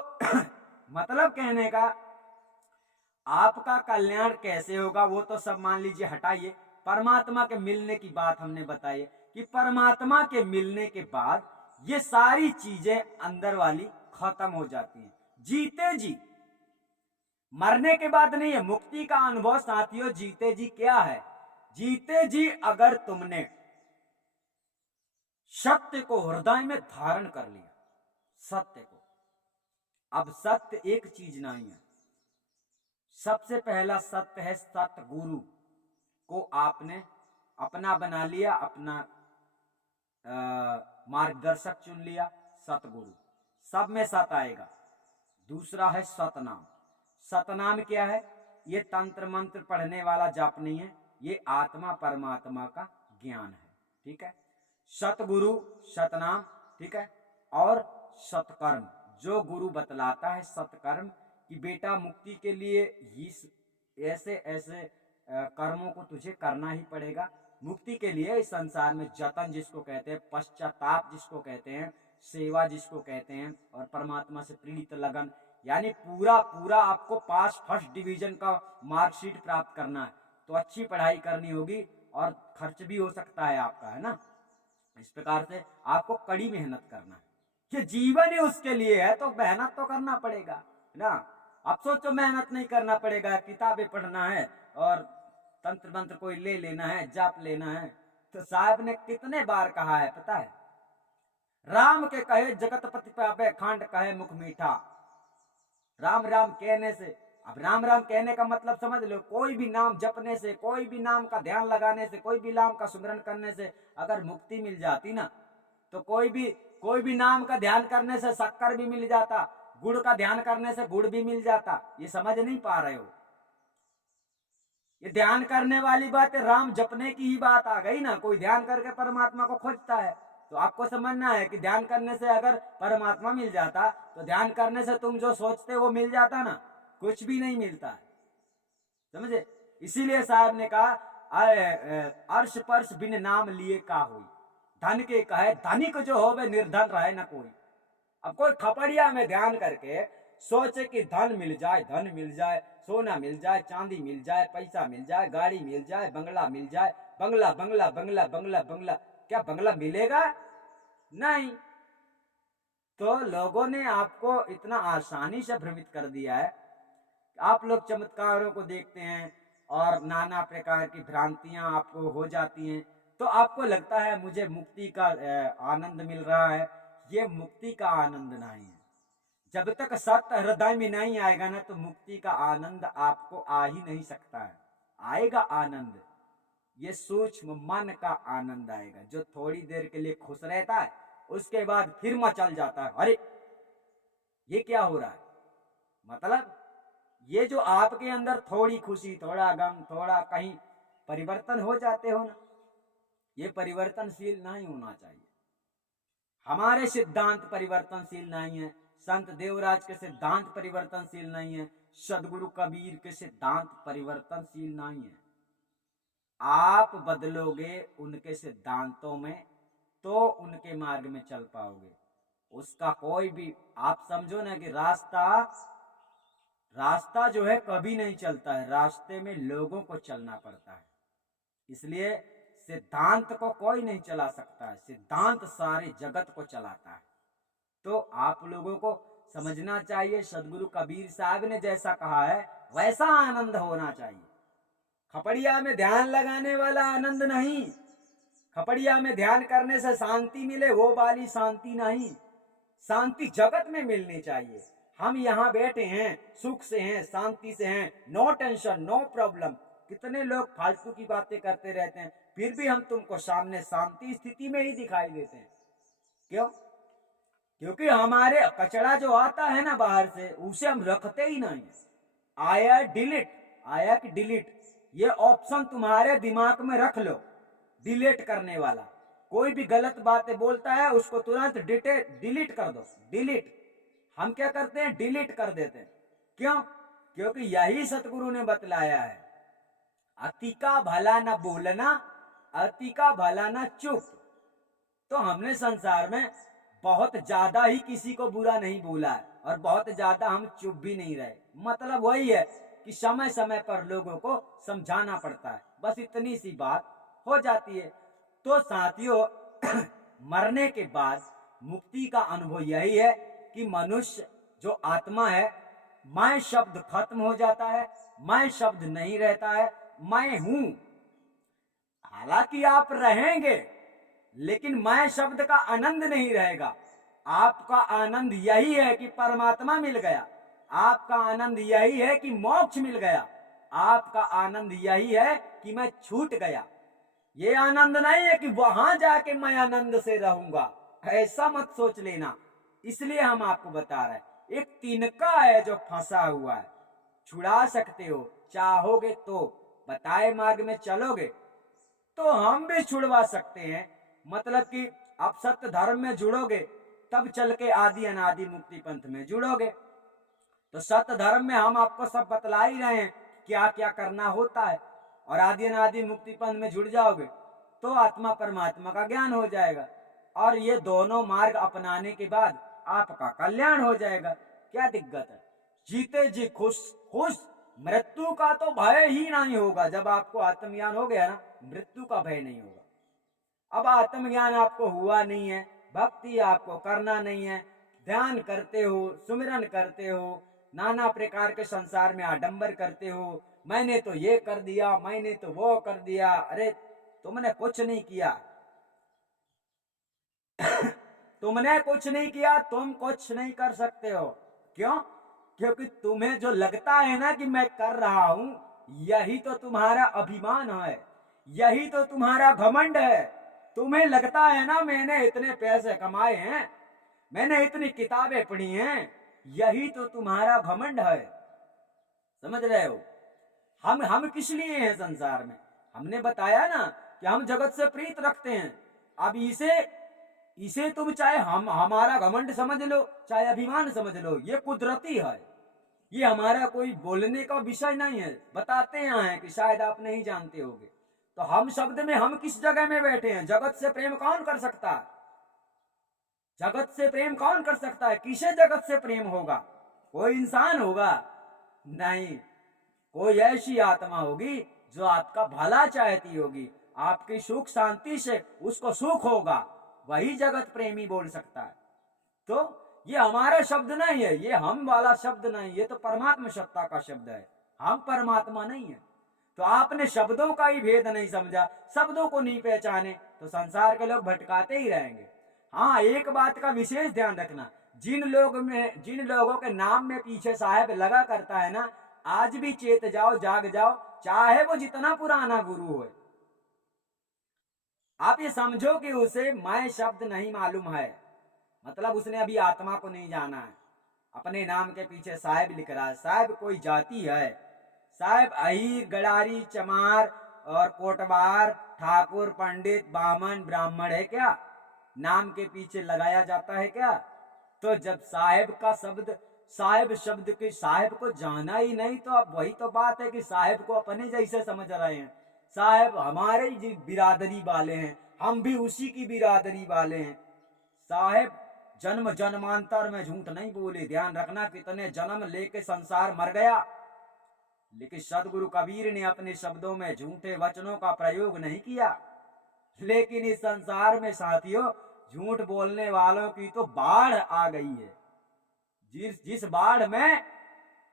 मतलब कहने का, आपका कल्याण कैसे होगा वो तो सब मान लीजिए, हटाइए। परमात्मा के मिलने की बात हमने बताई कि परमात्मा के मिलने के बाद ये सारी चीजें अंदर वाली खत्म हो जाती हैं, जीते जी। मरने के बाद नहीं है मुक्ति का अनुभव साथियों। जीते जी क्या है? जीते जी अगर तुमने सत्य को हृदय में धारण कर लिया, सत्य को, अब सत्य एक चीज नहीं है। सबसे पहला सत्य है सतगुरु को आपने अपना बना लिया, अपना मार्गदर्शक चुन लिया, सतगुरु। सब में सत आएगा। दूसरा है सतनाम। सतनाम क्या है? ये तंत्र मंत्र पढ़ने वाला जाप नहीं है, ये आत्मा परमात्मा का ज्ञान है, ठीक है। सतगुरु, सतनाम, ठीक है। और सतकर्म, जो गुरु बतलाता है सतकर्म कि बेटा मुक्ति के लिए इस ऐसे ऐसे कर्मों को तुझे करना ही पड़ेगा। मुक्ति के लिए इस संसार में जतन जिसको कहते हैं, पश्चाताप जिसको कहते हैं, सेवा जिसको कहते हैं, और परमात्मा से प्रीत लगन, यानी पूरा पूरा आपको पास फर्स्ट डिवीजन का मार्कशीट प्राप्त करना है, तो अच्छी पढ़ाई करनी होगी और खर्च भी हो सकता है आपका, है ना। इस प्रकार से आपको कड़ी मेहनत करना है, ये जीवन ही उसके लिए है, तो मेहनत तो करना पड़ेगा, है ना। अब सोचो मेहनत नहीं करना पड़ेगा, किताबें पढ़ना है और तंत्र मंत्र कोई ले लेना है, जाप लेना है। तो साहब ने कितने बार कहा है पता है, राम के कहे जगतपति पावे, खांड कहे मुख मीठा। राम राम कहने से, अब राम राम कहने का मतलब समझ लो, कोई भी नाम जपने से, कोई भी नाम का ध्यान लगाने से, कोई भी नाम का सुमिरन करने से अगर मुक्ति मिल जाती ना, तो कोई भी नाम का ध्यान करने से शक्कर भी मिल जाता, गुड़ का ध्यान करने से गुड़ भी मिल जाता। ये समझ नहीं पा रहे हो, ये ध्यान करने वाली बात है, राम जपने की ही बात आ गई ना। कोई ध्यान करके परमात्मा को खोजता है तो आपको समझना है कि ध्यान करने से अगर परमात्मा मिल जाता तो ध्यान करने से तुम जो सोचते वो मिल जाता ना, कुछ भी नहीं मिलता है, समझे। इसीलिए साहब ने कहा अर्श पर्श बिन नाम लिए का हुई, धन के कहे धनिक जो हो वे निर्धन रहे न कोई। अब कोई खपड़िया में ध्यान करके सोचे कि धन मिल जाए, सोना मिल जाए, चांदी मिल जाए, पैसा मिल जाए, गाड़ी मिल जाए, बंगला मिल जाए, बंगला बंगला बंगला बंगला बंगला, क्या बंगला मिलेगा? नहीं। तो लोगों ने आपको इतना आसानी से भ्रमित कर दिया है। आप लोग चमत्कारों को देखते हैं और नाना प्रकार की भ्रांतियां आपको हो जाती हैं, तो आपको लगता है मुझे मुक्ति का आनंद मिल रहा है। ये मुक्ति का आनंद नहीं है। जब तक सत्य हृदय में नहीं आएगा ना, तो मुक्ति का आनंद आपको आ ही नहीं सकता है। आएगा आनंद, ये सूक्ष्म मन का आनंद आएगा, जो थोड़ी देर के लिए खुश रहता है, उसके बाद फिर मचल जाता है, अरे ये क्या हो रहा है। मतलब ये जो आपके अंदर थोड़ी खुशी, थोड़ा गम, थोड़ा कहीं परिवर्तन हो जाते हो ना, ये परिवर्तनशील नहीं होना चाहिए। हमारे सिद्धांत परिवर्तनशील नहीं है, संत देवराज के सिद्धांत परिवर्तनशील नहीं है, सदगुरु कबीर के सिद्धांत परिवर्तनशील नहीं है। आप बदलोगे उनके सिद्धांतों में तो उनके मार्ग में चल पाओगे। उसका कोई भी आप समझो ना कि रास्ता जो है कभी नहीं चलता है, रास्ते में लोगों को चलना पड़ता है। इसलिए सिद्धांत को कोई नहीं चला सकता है, सिद्धांत सारे जगत को चलाता है। तो आप लोगों को समझना चाहिए, सदगुरु कबीर साहब ने जैसा कहा है वैसा आनंद होना चाहिए। खपड़िया में ध्यान लगाने वाला आनंद नहीं, खपड़िया में ध्यान करने से शांति मिले वो वाली शांति नहीं। शांति जगत में मिलनी चाहिए। हम यहाँ बैठे हैं, सुख से हैं, शांति से हैं, नो टेंशन, नो प्रॉब्लम। कितने लोग फालतू की बातें करते रहते हैं, फिर भी हम तुमको सामने शांति स्थिति में ही दिखाई देते हैं। क्यों? क्योंकि हमारे कचरा जो आता है ना बाहर से, उसे हम रखते ही नहीं। आया कि डिलीट, ये ऑप्शन तुम्हारे दिमाग में रख लो, डिलीट करने वाला। कोई भी गलत बातें बोलता है उसको तुरंत डिलीट कर दो, डिलीट। हम क्या करते हैं? डिलीट कर देते हैं। क्यों? क्योंकि यही सतगुरु ने बतलाया है, अति का भला न बोलना, अति का भला न चुप। तो हमने संसार में बहुत ज्यादा ही किसी को बुरा नहीं बोला है और बहुत ज्यादा हम चुप भी नहीं रहे। मतलब वही है कि समय समय पर लोगों को समझाना पड़ता है, बस इतनी सी बात हो जाती है। तो साथियों, मरने के बाद मुक्ति का अनुभव यही है कि मनुष्य जो आत्मा है, मैं शब्द खत्म हो जाता है, मैं शब्द नहीं रहता है, मैं हूं। हालांकि आप रहेंगे, लेकिन मैं शब्द का आनंद नहीं रहेगा। आपका आनंद यही है कि परमात्मा मिल गया, आपका आनंद यही है कि मोक्ष मिल गया, आपका आनंद यही है कि मैं छूट गया। ये आनंद नहीं है कि वहां जाके मैं आनंद से रहूंगा, ऐसा मत सोच लेना। इसलिए हम आपको बता रहे हैं, एक तिनका है जो फंसा हुआ है, छुड़ा सकते हो चाहोगे तो, बताए मार्ग में चलोगे तो हम भी छुड़वा सकते हैं। मतलब कि आप सत्य धर्म में जुड़ोगे तब चल के आदि अनादि मुक्ति पंथ में जुड़ोगे। तो सत्य धर्म में हम आपको सब बतला ही रहे हैं क्या क्या करना होता है, और आदि अनादि मुक्ति पंथ में जुड़ जाओगे तो आत्मा परमात्मा का ज्ञान हो जाएगा, और ये दोनों मार्ग अपनाने के बाद आपका कल्याण हो जाएगा। क्या दिक्कत है? जीते जी खुश खुश, मृत्यु का तो भय ही नहीं होगा। जब आपको आत्मज्ञान हो गया ना, मृत्यु का भय नहीं होगा। अब आत्मज्ञान आपको हुआ नहीं है, भक्ति आपको करना नहीं है, ध्यान करते हो, सुमिरन करते हो, नाना प्रकार के संसार में आडंबर करते हो, मैंने तो ये कर दिया, मैंने तो वो कर दिया। अरे तुमने कुछ नहीं किया तुमने कुछ नहीं किया, तुम कुछ नहीं कर सकते हो। क्यों? क्योंकि तुम्हें जो लगता है ना कि मैं कर रहा हूं, यही तो तुम्हारा अभिमान है, यही तो तुम्हारा घमंड है। तुम्हें लगता है ना मैंने इतने पैसे कमाए हैं, मैंने इतनी किताबें पढ़ी हैं, यही तो तुम्हारा घमंड है। समझ रहे हो? हम किस लिए हैं संसार में? हमने बताया ना कि हम जगत से प्रीत रखते हैं। अब इसे तुम चाहे हमारा घमंड समझ लो, चाहे अभिमान समझ लो, ये कुदरती है। ये हमारा कोई बोलने का विषय नहीं है। बताते हैं कि शायद आप नहीं जानते होगे। तो हम शब्द में हम किस जगह में बैठे हैं? जगत से प्रेम कौन कर सकता है? जगत से प्रेम कौन कर सकता है? किसे जगत से प्रेम होगा? कोई इंसान होगा? नहीं, कोई ऐसी आत्मा होगी जो आपका भला चाहती होगी, आपकी सुख शांति से उसको सुख होगा, वही जगत प्रेमी बोल सकता है। तो ये हमारा शब्द नहीं है, ये हम वाला शब्द नहीं, ये तो परमात्मा सत्ता का शब्द है। हम परमात्मा नहीं है। तो आपने शब्दों का ही भेद नहीं समझा, शब्दों को नहीं पहचाने, तो संसार के लोग भटकाते ही रहेंगे। हाँ, एक बात का विशेष ध्यान रखना, जिन लोगों के नाम में पीछे साहेब लगा करता है ना, आज भी चेत जाओ, जाग जाओ, चाहे वो जितना पुराना गुरु हो। आप ये समझो कि उसे मैं शब्द नहीं मालूम है, मतलब उसने अभी आत्मा को नहीं जाना है। अपने नाम के पीछे साहेब लिख रहा है। साहेब कोई जाति है? साहेब अहीर, गड़ारी, चमार और कोटवार, ठाकुर, पंडित, बामन, ब्राह्मण है क्या? नाम के पीछे लगाया जाता है क्या? तो जब साहेब शब्द के साहेब को जाना ही नहीं, तो अब वही तो बात है कि साहेब को अपने जैसे समझ रहे हैं। साहेब हमारे बिरादरी वाले हैं, हम भी उसी की बिरादरी वाले हैं। साहेब जन्म जन्मांतर में झूठ नहीं बोले। ध्यान रखना, कितने जन्म लेके संसार मर गया, लेकिन सदगुरु कबीर ने अपने शब्दों में झूठे वचनों का प्रयोग नहीं किया। लेकिन इस संसार में साथियों, झूठ बोलने वालों की तो बाढ़ आ गई है। जिस बाढ़ में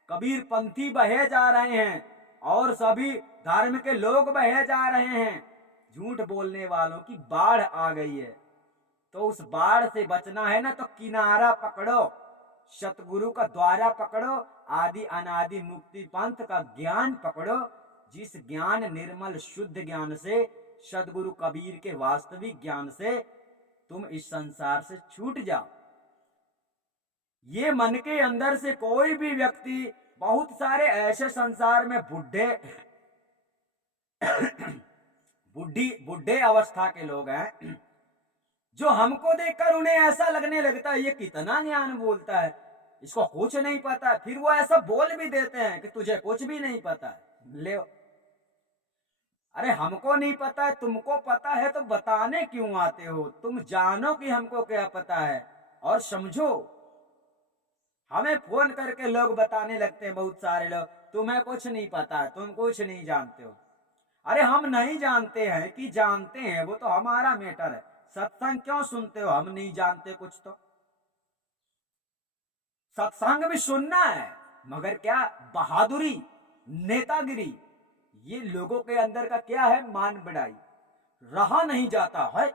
कबीर पंथी बहे जा रहे हैं और सभी धर्म के लोग बहे जा रहे हैं, झूठ बोलने वालों की बाढ़ आ गई है। तो उस बाढ़ से बचना है ना, तो किनारा पकड़ो, सतगुरु का द्वारा पकड़ो, आदि अनादि मुक्ति पंथ का ज्ञान पकड़ो, जिस ज्ञान निर्मल शुद्ध ज्ञान से, सदगुरु कबीर के वास्तविक ज्ञान से तुम इस संसार से छूट जाओ। ये मन के अंदर से कोई भी व्यक्ति, बहुत सारे ऐसे संसार में बुढ़े अवस्था के लोग हैं जो हमको देखकर उन्हें ऐसा लगने लगता है ये कितना ज्ञान बोलता है, इसको कुछ नहीं पता। फिर वो ऐसा बोल भी देते हैं कि तुझे कुछ भी नहीं पता है। ले, अरे हमको नहीं पता है, तुमको पता है तो बताने क्यों आते हो? तुम जानो कि हमको क्या पता है और समझो। हमें फोन करके लोग बताने लगते हैं, बहुत सारे लोग, तुम्हें कुछ नहीं पता है, तुम कुछ नहीं जानते हो। अरे हम नहीं जानते हैं कि जानते हैं, वो तो हमारा मैटर है। सत्संग क्यों सुनते हो? हम नहीं जानते कुछ तो। सत्संग भी सुनना है, मगर क्या बहादुरी, नेतागिरी, ये लोगों के अंदर का क्या है, मान बढ़ाई, रहा नहीं जाता है।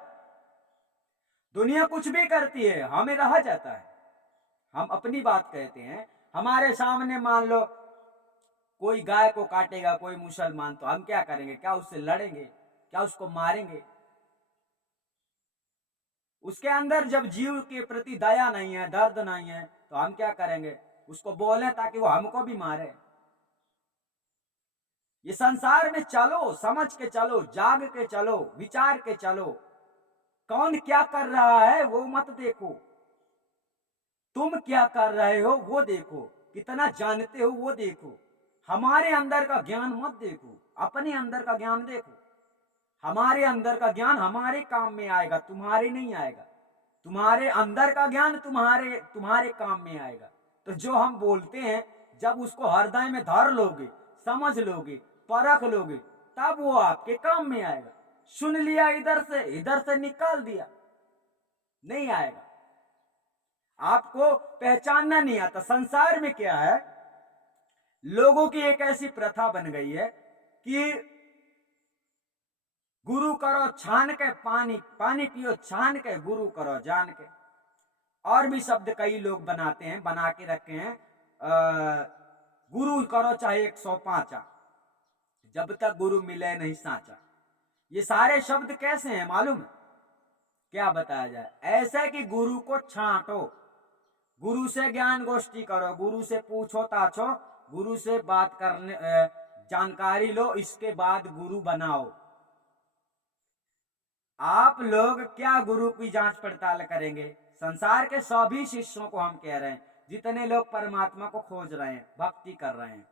दुनिया कुछ भी करती है, हमें रहा जाता है। हम अपनी बात कहते हैं, हमारे सामने मान लो कोई गाय को काटेगा कोई मुसलमान, तो हम क्या करेंगे? क्या उससे लड़ेंगे? क्या उसको मारेंगे? उसके अंदर जब जीव के प्रति दया नहीं है, दर्द नहीं है, तो हम क्या करेंगे? उसको बोलें ताकि वो हमको भी मारे। ये संसार में चलो, समझ के चलो, जाग के चलो, विचार के चलो। कौन क्या कर रहा है वो मत देखो, तुम क्या कर रहे हो वो देखो, कितना जानते हो वो देखो। हमारे अंदर का ज्ञान मत देखो, अपने अंदर का ज्ञान देखो। हमारे अंदर का ज्ञान हमारे काम में आएगा, तुम्हारे नहीं आएगा। तुम्हारे अंदर का ज्ञान तुम्हारे काम में आएगा। तो जो हम बोलते हैं, जब उसको हृदय में धर लोगे, समझ लोगे, परख लोगे, तब वो आपके काम में आएगा। सुन लिया इधर से निकाल दिया, नहीं आएगा। आपको पहचानना नहीं आता। संसार में क्या है, लोगों की एक ऐसी प्रथा बन गई है कि गुरु करो छान के, पानी पियो छान के, गुरु करो जान के। और भी शब्द कई लोग बनाते हैं, बना के रखे हैं। गुरु करो चाहे 105, जब तक गुरु मिले नहीं साचा। ये सारे शब्द कैसे हैं मालूम है? क्या बताया जाए? ऐसे कि गुरु को छांटो, गुरु से ज्ञान गोष्ठी करो, गुरु से पूछो ताछो, गुरु से बात करने, जानकारी लो, इसके बाद गुरु बनाओ। आप लोग क्या गुरु की जांच पड़ताल करेंगे? संसार के सभी शिष्यों को हम कह रहे हैं, जितने लोग परमात्मा को खोज रहे हैं, भक्ति कर रहे हैं,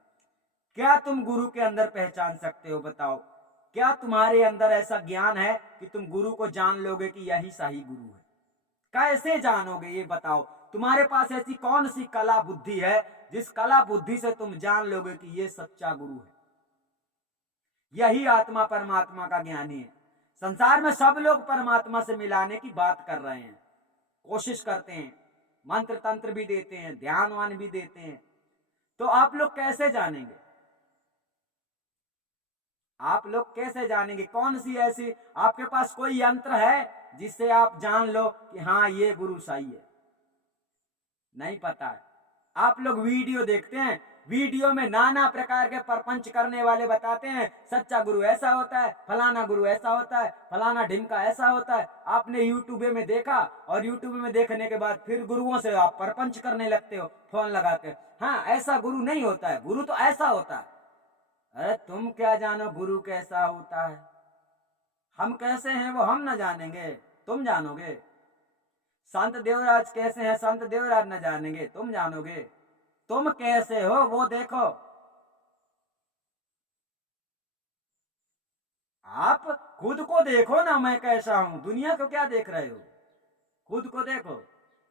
क्या तुम गुरु के अंदर पहचान सकते हो? बताओ, क्या तुम्हारे अंदर ऐसा ज्ञान है कि तुम गुरु को जान लोगे कि यही सही गुरु है? कैसे जानोगे ये बताओ? तुम्हारे पास ऐसी कौन सी कला बुद्धि है जिस कला बुद्धि से तुम जान लोगे कि ये सच्चा गुरु है? यही आत्मा परमात्मा का ज्ञानी है। संसार में सब लोग परमात्मा से मिलाने की बात कर रहे हैं, कोशिश करते हैं, मंत्र तंत्र भी देते हैं, ध्यान वान भी देते हैं, तो आप लोग कैसे जानेंगे? आप लोग कैसे जानेंगे? कौन सी ऐसी आपके पास कोई यंत्र है जिससे आप जान लो कि हाँ ये गुरु सही है? नहीं पता है। आप लोग वीडियो देखते हैं, वीडियो में नाना प्रकार के परपंच करने वाले बताते हैं सच्चा गुरु ऐसा होता है, फलाना गुरु ऐसा होता है, फलाना ढिमका ऐसा होता है। आपने यूट्यूब में देखा और यूट्यूब में देखने के बाद फिर गुरुओं से आप परपंच करने लगते हो फोन लगा के। हाँ, ऐसा गुरु नहीं होता है, गुरु तो ऐसा होता है। अरे तुम क्या जानो गुरु कैसा होता है? हम कैसे हैं वो हम न जानेंगे, तुम जानोगे। संत देवराज कैसे हैं, संत देवराज न जानेंगे, तुम जानोगे। तुम कैसे हो वो देखो। आप खुद को देखो ना, मैं कैसा हूं। दुनिया को क्या देख रहे हो? खुद को देखो,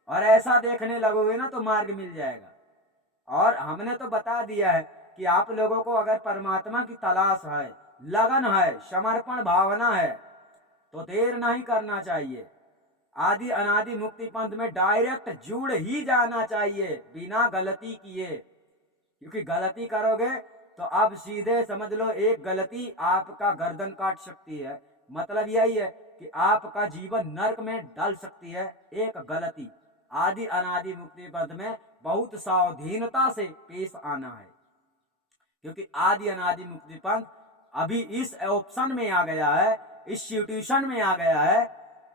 और ऐसा देखने लगोगे ना तो मार्ग मिल जाएगा। और हमने तो बता दिया है कि आप लोगों को अगर परमात्मा की तलाश है, लगन है, समर्पण भावना है, तो देर नहीं करना चाहिए। आदि अनादि मुक्ति पंथ में डायरेक्ट जुड़ ही जाना चाहिए बिना गलती किए, क्योंकि गलती करोगे तो अब सीधे समझ लो एक गलती आपका गर्दन काट सकती है। मतलब यही है कि आपका जीवन नरक में डल सकती है एक गलती। आदि अनादि मुक्ति पद में बहुत सावधानता से पेश आना है, क्योंकि आदि अनादि मुक्ति पंथ अभी इस ऑप्शन में आ गया है, इस सिचुएशन में आ गया है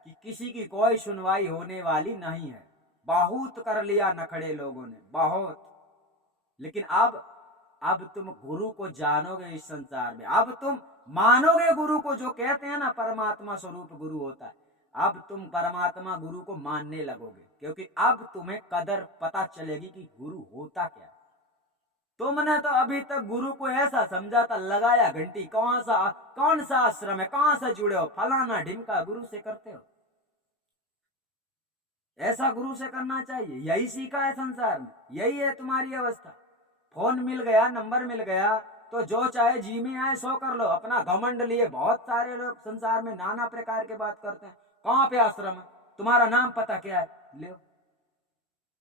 कि किसी की कोई सुनवाई होने वाली नहीं है। बहुत कर लिया नखड़े लोगों ने, बहुत। लेकिन अब तुम गुरु को जानोगे इस संसार में, अब तुम मानोगे गुरु को। जो कहते हैं ना परमात्मा स्वरूप गुरु होता है, अब तुम परमात्मा गुरु को मानने लगोगे, क्योंकि अब तुम्हें कदर पता चलेगी कि गुरु होता क्या। तुमने तो अभी तक गुरु को ऐसा समझा था, लगाया घंटी, कौन सा आश्रम है, कहां से जुड़े हो, फलाना ढिमका गुरु से करते हो। ऐसा गुरु से करना चाहिए, यही सीखा है संसार में, यही है तुम्हारी अवस्था। फोन मिल गया, नंबर मिल गया, तो जो चाहे जी में आए सो कर लो। अपना घमंड लिए बहुत सारे लोग संसार में नाना प्रकार के बात करते हैं। कहां पे आश्रम है, तुम्हारा नाम पता क्या है, ले।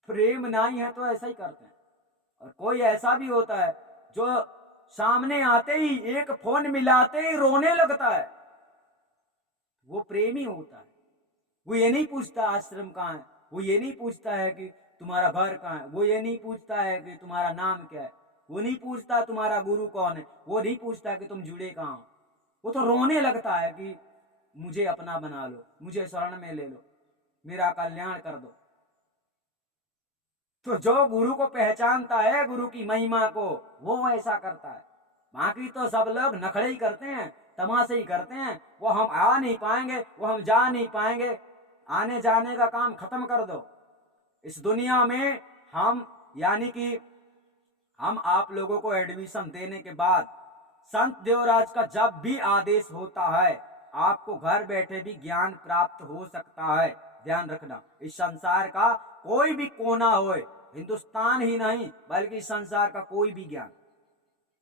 प्रेम नहीं है तो ऐसा ही करते हैं। और कोई ऐसा भी होता है जो सामने आते ही एक फोन मिलाते ही रोने लगता है, वो प्रेमी होता है। वो ये नहीं पूछता आश्रम कहाँ है, वो ये नहीं पूछता है कि तुम्हारा घर कहाँ है, वो ये नहीं पूछता है कि तुम्हारा नाम क्या है, वो नहीं पूछता तुम्हारा गुरु कौन है, वो नहीं पूछता कि तुम जुड़े कहाँ हो। वो तो रोने लगता है कि मुझे अपना बना लो, मुझे शरण में ले लो, मेरा कल्याण कर दो। तो जो गुरु को पहचानता है, गुरु की महिमा को, वो ऐसा करता है। बाकी तो सब लोग नखड़े ही करते हैं, तमाशे ही करते हैं। वो हम आ नहीं पाएंगे, वो हम जा नहीं पाएंगे। आने जाने का काम खत्म कर दो। इस दुनिया में हम यानी कि हम आप लोगों को एडमिशन देने के बाद संत देवराज का जब भी आदेश होता है, आपको घर बैठे भी ज्ञान प्राप्त हो सकता है। ध्यान रखना, इस संसार का कोई भी कोना हो, हिंदुस्तान ही नहीं बल्कि संसार का कोई भी ज्ञान।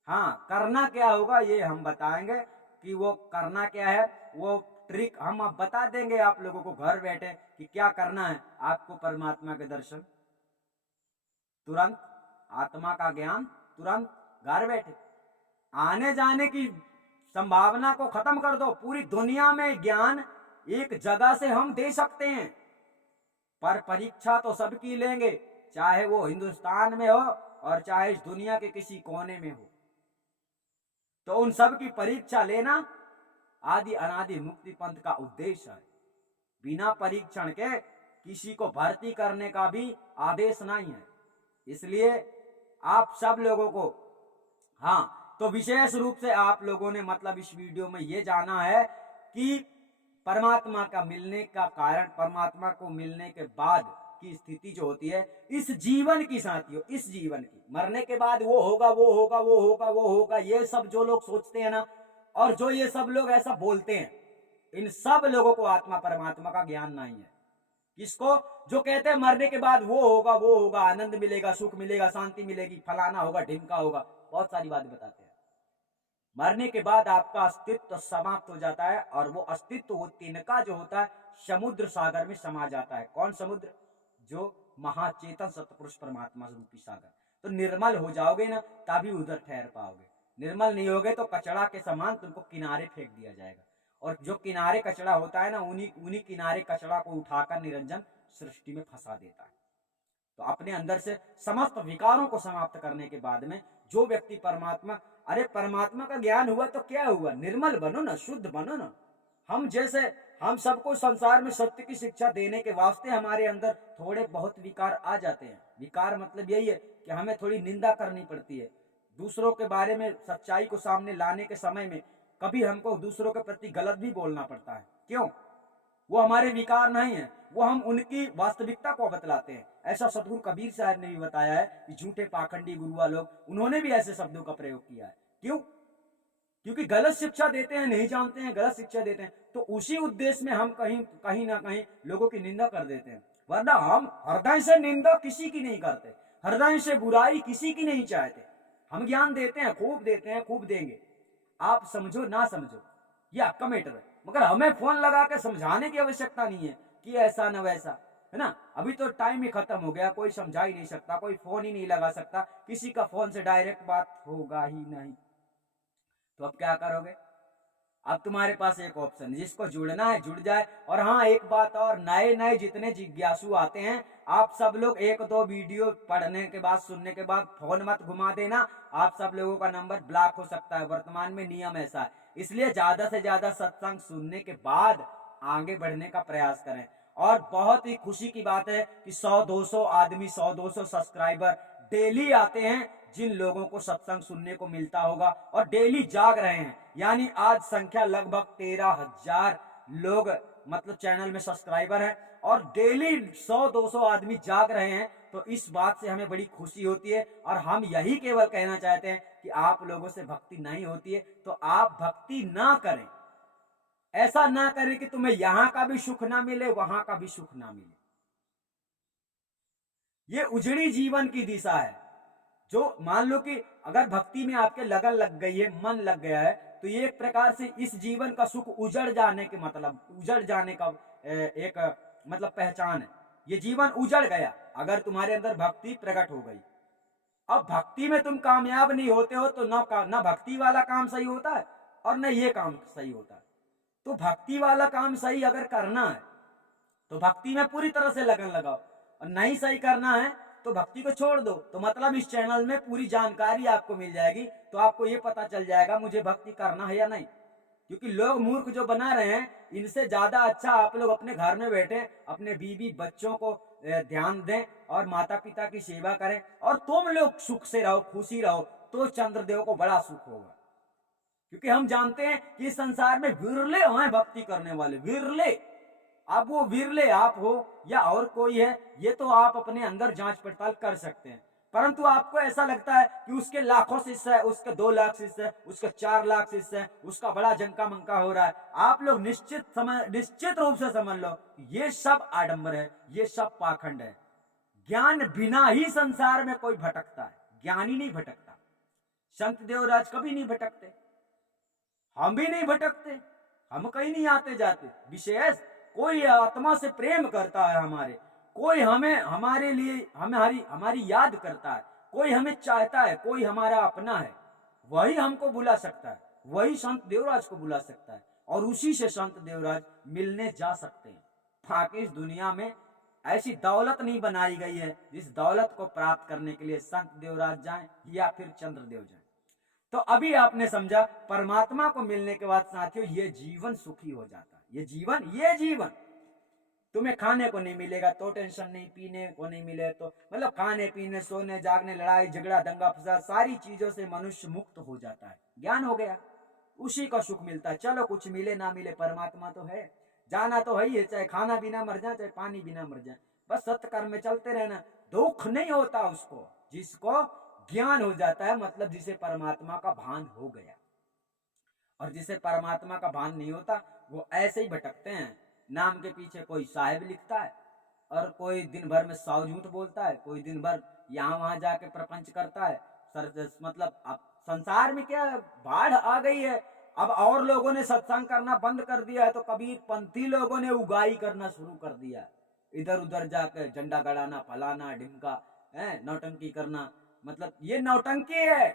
हाँ, करना क्या होगा ये हम बताएंगे कि वो करना क्या है, वो ट्रिक हम अब बता देंगे आप लोगों को घर बैठे कि क्या करना है। आपको परमात्मा के दर्शन तुरंत, आत्मा का ज्ञान तुरंत, घर बैठे। आने जाने की संभावना को खत्म कर दो। पूरी दुनिया में ज्ञान एक जगह से हम दे सकते हैं, पर परीक्षा तो सबकी लेंगे, चाहे वो हिंदुस्तान में हो और चाहे इस दुनिया के किसी कोने में हो। तो उन सब की परीक्षा लेना आदि अनादि मुक्ति पंथ का उद्देश्य है। बिना परीक्षण के किसी को भर्ती करने का भी आदेश नहीं है। इसलिए आप सब लोगों को हाँ तो विशेष रूप से आप लोगों ने मतलब इस वीडियो में ये जाना है कि परमात्मा का मिलने का कारण, परमात्मा को मिलने के बाद की स्थिति जो होती है इस जीवन की, साथियों इस जीवन की, मरने के बाद वो होगा वो होगा वो होगा वो होगा, ये सब जो लोग सोचते हैं ना, और जो ये सब लोग ऐसा बोलते हैं, इन सब लोगों को आत्मा परमात्मा का ज्ञान नहीं है। किसको? जो कहते हैं मरने के बाद वो होगा, आनंद मिलेगा, सुख मिलेगा, शांति मिलेगी, फलाना होगा, ढिमका होगा, बहुत सारी बातें बताते हैं। मरने के बाद आपका अस्तित्व समाप्त हो जाता है, और वो अस्तित्व, वो तिनका जो होता है समुद्र सागर में समा जाता है। कौन समुद्र? जो महाचेतन सतपुरुष परमात्मा रूपी सागर। तो निर्मल हो जाओगे ना तभी उधर ठहर पाओगे, निर्मल नहीं होगे तो कचड़ा के समान तुमको किनारे फेंक दिया जाएगा। और जो किनारे कचड़ा होता है ना, उन्हीं किनारे कचड़ा को उठाकर निरंजन सृष्टि में फंसा देता है। तो अपने अंदर से समस्त विकारों को समाप्त करने के बाद में जो व्यक्ति परमात्मा, अरे परमात्मा का ज्ञान हुआ तो क्या हुआ, निर्मल बनो ना, शुद्ध बनो ना। हम जैसे हम सबको संसार में सत्य की शिक्षा देने के वास्ते हमारे अंदर थोड़े बहुत विकार आ जाते हैं। विकार मतलब यही है कि हमें थोड़ी निंदा करनी पड़ती है, दूसरों के बारे में सच्चाई को सामने लाने के समय में कभी हमको दूसरों के प्रति गलत भी बोलना पड़ता है। क्यों? वो हमारे विकार नहीं है, वो हम उनकी वास्तविकता को बतलाते हैं। ऐसा सतगुरु कबीर साहब ने भी बताया है कि झूठे पाखंडी गुरुआ लोग, उन्होंने भी ऐसे शब्दों का प्रयोग किया है। क्यों? क्योंकि गलत शिक्षा देते हैं, नहीं जानते हैं, गलत शिक्षा देते हैं, तो उसी उद्देश्य में हम कहीं ना कहीं लोगों की निंदा कर देते हैं। वरना हम हृदय से निंदा किसी की नहीं करते, हृदय से बुराई किसी की नहीं चाहते। हम ज्ञान देते हैं, खूब देते हैं, खूब देंगे। आप समझो ना समझो ये आपका मैटर है, मगर हमें फोन लगा के समझाने की आवश्यकता नहीं है कि ऐसा न वैसा, है ना। अभी तो टाइम ही खत्म हो गया, कोई समझा ही नहीं सकता, कोई फोन ही नहीं लगा सकता, किसी का फोन से डायरेक्ट बात होगा ही नहीं। तो अब क्या करोगे? अब तुम्हारे पास एक ऑप्शन, जिसको जुड़ना है जुड़ जाए। और हाँ, एक बात और, नए नए जितने जिज्ञासु आते हैं, आप सब लोग एक दो वीडियो पढ़ने के बाद, सुनने के बाद फोन मत घुमा देना। आप सब लोगों का नंबर ब्लॉक हो सकता है, वर्तमान में नियम ऐसा है। इसलिए ज्यादा से ज्यादा सत्संग सुनने के बाद आगे बढ़ने का प्रयास करें। और बहुत ही खुशी की बात है कि 100-200 आदमी, 100-200 सब्सक्राइबर डेली आते हैं, जिन लोगों को सत्संग सुनने को मिलता होगा और डेली जाग रहे हैं। यानी आज संख्या लगभग 13,000 लोग मतलब चैनल में सब्सक्राइबर हैं, और डेली 100-200 आदमी जाग रहे हैं। तो इस बात से हमें बड़ी खुशी होती है। और हम यही केवल कहना चाहते हैं कि आप लोगों से भक्ति नहीं होती है तो आप भक्ति ना करें। ऐसा ना करें कि तुम्हें यहां का भी सुख ना मिले, वहां का भी सुख ना मिले। ये उजड़ी जीवन की दिशा है। जो मान लो कि अगर भक्ति में आपके लगन लग गई है, मन लग गया है, तो ये एक प्रकार से इस जीवन का सुख उजड़ जाने के मतलब, उजड़ जाने का एक मतलब पहचान है। ये जीवन उजड़ गया अगर तुम्हारे अंदर भक्ति प्रकट हो गई। अब भक्ति में तुम कामयाब नहीं होते हो तो ना भक्ति वाला काम सही होता है और न ये काम सही होता है। तो भक्ति वाला काम सही अगर करना है तो भक्ति में पूरी तरह से लगन लगाओ, और नहीं सही करना है तो भक्ति को छोड़ दो। तो मतलब इस चैनल में पूरी जानकारी आपको मिल जाएगी, तो आपको ये पता चल जाएगा मुझे भक्ति करना है या नहीं। क्योंकि लोग मूर्ख जो बना रहे हैं, इनसे ज्यादा अच्छा आप लोग अपने घर में बैठे अपने बीवी बच्चों को ध्यान दें और माता पिता की सेवा करें, और तुम लोग सुख से रहो, खुशी रहो, तो चंद्रदेव को बड़ा सुख होगा। क्योंकि हम जानते हैं कि इस संसार में विरले हैं भक्ति करने वाले, विरले। अब वो विरले आप हो या और कोई है, ये तो आप अपने अंदर जांच पड़ताल कर सकते हैं। परंतु आपको ऐसा लगता है कि उसके लाखों शिष्य है, उसके 2 लाख शिष्य है, उसके 4 लाख शिष्य है, उसका बड़ा जंका मंका हो रहा है। आप लोग निश्चित रूप से समझ लो, ये सब आडंबर है, ये सब पाखंड है। ज्ञान बिना ही संसार में कोई भटकता है, ज्ञानी नहीं भटकता। संत देवराज कभी नहीं भटकते, हम भी नहीं भटकते, हम कहीं नहीं आते जाते। विशेष कोई आत्मा से प्रेम करता है हमारे, कोई हमें हमारे लिए हमारी याद करता है, कोई हमें चाहता है, कोई हमारा अपना है, वही हमको बुला सकता है, वही संत देवराज को बुला सकता है, और उसी से संत देवराज मिलने जा सकते हैं। बाकी इस दुनिया में ऐसी दौलत नहीं बनाई गई है जिस दौलत को प्राप्त करने के लिए संत देवराज जाएं या फिर चंद्रदेव जाएं। तो अभी आपने समझा, परमात्मा को मिलने के बाद साथियों ये जीवन सुखी हो जाता है। ये जीवन तुम्हें खाने को नहीं मिलेगा तो टेंशन नहीं, पीने को नहीं मिले तो मतलब खाने पीने सोने जागने लड़ाई झगड़ा दंगा फसाद सारी चीजों से मनुष्य मुक्त हो जाता है, ज्ञान हो गया, उसी का सुख मिलता है। चलो कुछ मिले ना मिले परमात्मा तो है, जाना तो है ही है, चाहे खाना बिना मर जाए चाहे पानी बिना मर जाए, बस सत्कर्म में चलते रहना, दुख नहीं होता उसको जिसको ज्ञान हो जाता है, मतलब जिसे परमात्मा का भान हो गया। और जिसे परमात्मा का भान नहीं होता वो ऐसे ही भटकते हैं, नाम के पीछे कोई साहेब लिखता है और कोई दिन भर में 100 झूठ बोलता है, कोई दिन भर यहाँ वहां जाके प्रपंच करता है। मतलब अब संसार में क्या बाढ़ आ गई है, अब और लोगों ने सत्संग करना बंद कर दिया है, तो कबीर पंथी लोगों ने उगाई करना शुरू कर दिया, इधर उधर जाकर झंडा गड़ाना फलाना ढिमका है, नौटंकी करना, मतलब ये नौटंकी है।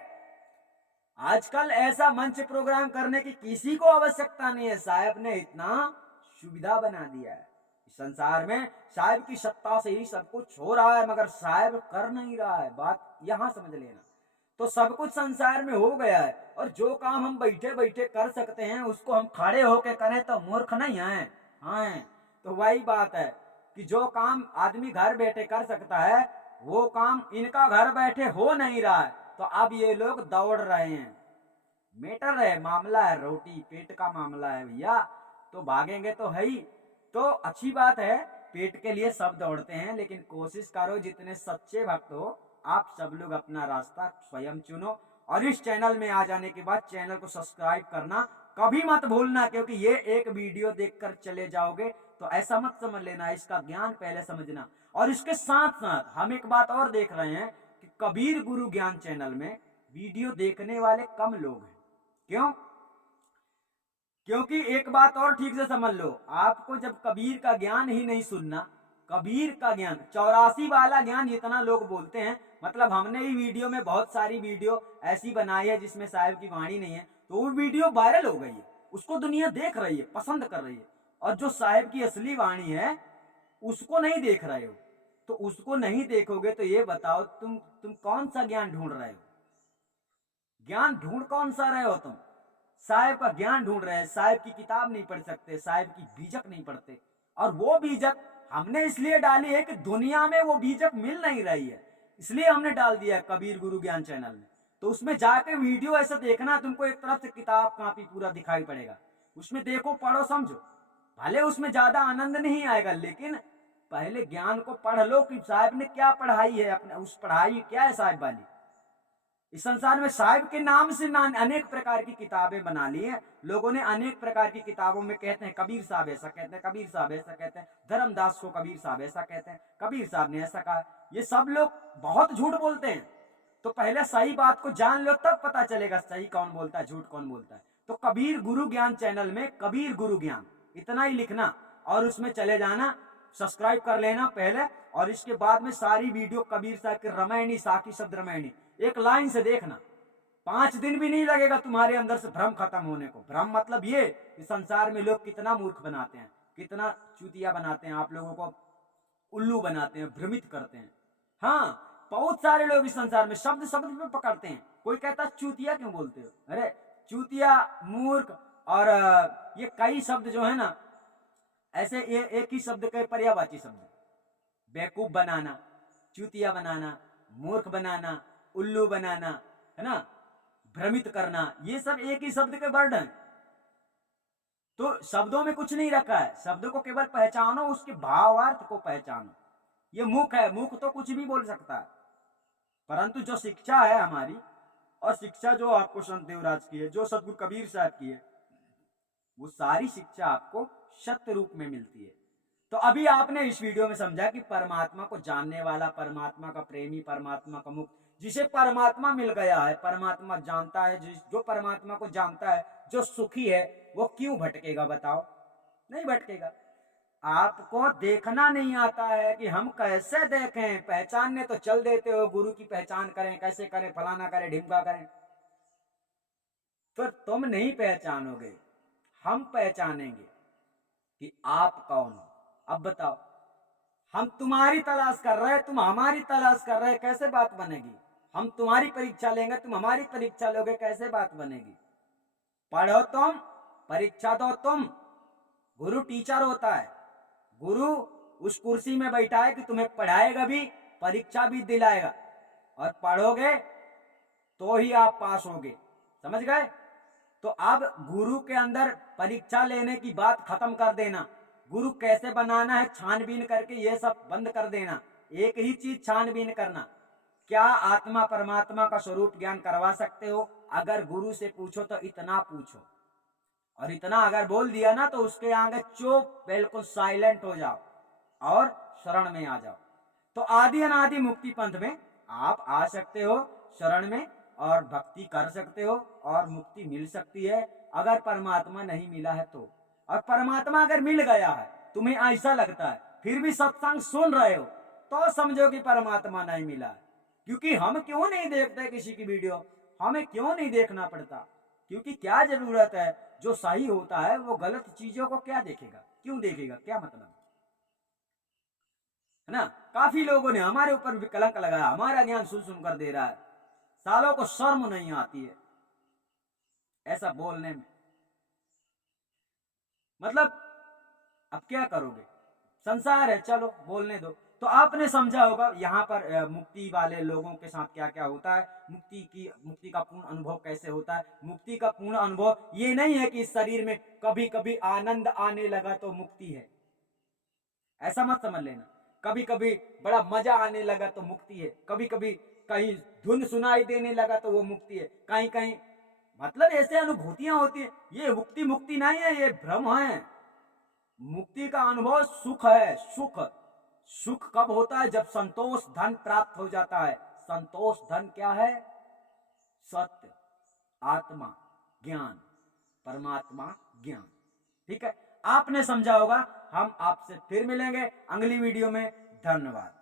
आजकल ऐसा मंच प्रोग्राम करने की किसी को आवश्यकता नहीं है, साहब ने इतना सुविधा बना दिया है संसार में, साहब की सत्ता से ही सब कुछ हो रहा है, मगर साहब कर नहीं रहा है, बात यहां समझ लेना। तो सब कुछ संसार में हो गया है, और जो काम हम बैठे बैठे कर सकते हैं उसको हम खड़े होके करें तो मूर्ख नहीं है। हाँ, तो वही बात है कि जो काम आदमी घर बैठे कर सकता है वो काम इनका घर बैठे हो नहीं रहा है, तो अब ये लोग दौड़ रहे हैं, मेटर है, मामला है, रोटी पेट का मामला है भैया, तो भागेंगे तो है ही। तो अच्छी बात है, पेट के लिए सब दौड़ते हैं, लेकिन कोशिश करो जितने सच्चे भक्त हो आप सब लोग अपना रास्ता स्वयं चुनो, और इस चैनल में आ जाने के बाद चैनल को सब्सक्राइब करना कभी मत भूलना, क्योंकि ये एक वीडियो देखकर चले जाओगे तो ऐसा मत समझ लेना, इसका ज्ञान पहले समझना। और इसके साथ साथ हम एक बात और देख रहे हैं कि कबीर गुरु ज्ञान चैनल में वीडियो देखने वाले कम लोग हैं। क्यों? क्योंकि एक बात और ठीक से समझ लो, आपको जब कबीर का ज्ञान ही नहीं सुनना, कबीर का ज्ञान 84 वाला ज्ञान जितना लोग बोलते हैं, मतलब हमने ही वीडियो में बहुत सारी वीडियो ऐसी बनाई है जिसमें साहिब की वाणी नहीं है, तो वो वीडियो वायरल हो गई है, उसको दुनिया देख रही है, पसंद कर रही है, और जो साहिब की असली वाणी है उसको नहीं देख रहे हो, तो उसको नहीं देखोगे तो ये बताओ तुम कौन सा ज्ञान ढूंढ रहे हो? ज्ञान ढूंढ कौन सा रहे हो तुम? साहिब का ज्ञान ढूंढ रहे हैं, साहिब की किताब नहीं पढ़ सकते, साहिब की बीजक नहीं पढ़ते, और वो बीजक हमने इसलिए डाली है कि दुनिया में वो बीजक मिल नहीं रही है, इसलिए हमने डाल दिया है कबीर गुरु ज्ञान चैनल में। तो उसमें जाके वीडियो ऐसा देखना, तुमको एक तरफ से किताब कापी पूरा दिखाई पड़ेगा, उसमें देखो पढ़ो समझो, भले उसमें ज्यादा आनंद नहीं आएगा, लेकिन पहले ज्ञान को पढ़ लो कि साहिब ने क्या पढ़ाई है, अपने उस पढ़ाई क्या है साहिब वाली। इस संसार में साहिब के नाम से अनेक प्रकार की किताबें बना ली हैं लोगों ने, अनेक प्रकार की किताबों में कहते हैं कबीर साहब ऐसा कहते हैं, कबीर साहब ऐसा कहते हैं, धर्मदास को कबीर साहब ऐसा कहते हैं, कबीर साहब ने ऐसा कहा, ये सब लोग बहुत झूठ बोलते हैं। तो पहले सही बात को जान लो, तब पता चलेगा सही कौन बोलता है झूठ कौन बोलता है। तो कबीर गुरु ज्ञान चैनल में कबीर गुरु ज्ञान इतना ही लिखना और उसमें चले जाना, सब्सक्राइब कर लेना पहले, और इसके बाद में सारी वीडियो कबीर साहब की रामायणी साखी शब्द रामायणी एक लाइन से देखना, 5 दिन भी नहीं लगेगा तुम्हारे अंदर से भ्रम खत्म होने को। भ्रम मतलब ये कि संसार में लोग कितना मूर्ख बनाते हैं, कितना चूतिया बनाते हैं, आप लोगों को उल्लू बनाते हैं, भ्रमित करते हैं। हाँ, बहुत सारे लोग इस संसार में शब्द शब्द पे पकड़ते हैं, कोई कहता है चूतिया क्यों बोलते हो, अरे चूतिया मूर्ख और ये कई शब्द जो है ना, ऐसे ये एक ही शब्द के पर्यायवाची शब्द, बेवकूफ बनाना, चूतिया बनाना, मूर्ख बनाना, उल्लू बनाना, है ना, भ्रमित करना, ये सब एक ही शब्द के वर्ड हैं। तो शब्दों में कुछ नहीं रखा है, शब्द को केवल पहचानो, उसके भावार्थ को पहचानो। ये मुख है, मुख तो कुछ भी बोल सकता है, परंतु जो शिक्षा है हमारी, और शिक्षा जो आपको संत देवराज की है, जो सतगुरु कबीर साहब की है, वो सारी शिक्षा आपको सत्य रूप में मिलती है। तो अभी आपने इस वीडियो में समझा कि परमात्मा को जानने वाला, परमात्मा का प्रेमी, परमात्मा का मुक्त, जिसे परमात्मा मिल गया है, परमात्मा जानता है, जो परमात्मा को जानता है, जो सुखी है, वो क्यों भटकेगा बताओ? नहीं भटकेगा। आपको देखना नहीं आता है कि हम कैसे देखें, पहचानने तो चल देते हो, गुरु की पहचान करें, कैसे करें, फलाना करें, ढिमका करें, फिर तुम नहीं पहचानोगे, हम पहचानेंगे कि आप कौन हो। अब बताओ, हम तुम्हारी तलाश कर रहे हैं, तुम हमारी तलाश कर रहे हैं, कैसे बात बनेगी? हम तुम्हारी परीक्षा लेंगे, तुम हमारी परीक्षा लोगे, कैसे बात बनेगी? पढ़ो तुम, परीक्षा दो तुम, गुरु टीचर होता है, गुरु उस कुर्सी में बैठा है कि तुम्हें पढ़ाएगा भी, परीक्षा भी दिलाएगा, और पढ़ोगे तो ही आप पास होगे। समझ गए? तो अब गुरु के अंदर परीक्षा लेने की बात खत्म कर देना। गुरु कैसे बनाना है छानबीन करके ये सब बंद कर देना। एक ही चीज छानबीन करना, क्या आत्मा परमात्मा का स्वरूप ज्ञान करवा सकते हो? अगर गुरु से पूछो तो इतना पूछो, और इतना अगर बोल दिया ना तो उसके आगे चुप, बिल्कुल साइलेंट हो जाओ और शरण में आ जाओ। तो आदि अनादि मुक्ति पंथ में आप आ सकते हो शरण में, और भक्ति कर सकते हो, और मुक्ति मिल सकती है अगर परमात्मा नहीं मिला है तो। और परमात्मा अगर मिल गया है, तुम्हें ऐसा लगता है, फिर भी सत्संग सुन रहे हो, तो समझो कि परमात्मा नहीं मिला है। क्योंकि हम क्यों नहीं देखते किसी की वीडियो? हमें क्यों नहीं देखना पड़ता? क्योंकि क्या जरूरत है? जो सही होता है वो गलत चीजों को क्या देखेगा? क्यों देखेगा? क्या मतलब है ना? काफी लोगों ने हमारे ऊपर भी कलंक लगाया, हमारा ज्ञान सुन सुन कर दे रहा है। सालों को शर्म नहीं आती है ऐसा बोलने में। मतलब अब क्या करोगे? संसार है, चलो बोलने दो। तो आपने समझा होगा यहाँ पर मुक्ति वाले लोगों के साथ क्या क्या होता है, मुक्ति का पूर्ण अनुभव कैसे होता है। मुक्ति का पूर्ण अनुभव ये नहीं है कि इस शरीर में कभी कभी आनंद आने लगा तो मुक्ति है, ऐसा मत समझ लेना। कभी कभी बड़ा मजा आने लगा तो मुक्ति है, कभी कभी कहीं धुन सुनाई देने लगा तो वो मुक्ति है, कहीं कहीं मतलब ऐसे अनुभूतियां होती है। ये मुक्ति मुक्ति नहीं है, ये भ्रम है। मुक्ति का अनुभव सुख है। सुख सुख कब होता है? जब संतोष धन प्राप्त हो जाता है। संतोष धन क्या है? सत्य, आत्मा, ज्ञान, परमात्मा ज्ञान। ठीक है, आपने समझा होगा। हम आपसे फिर मिलेंगे अगली वीडियो में। धन्यवाद।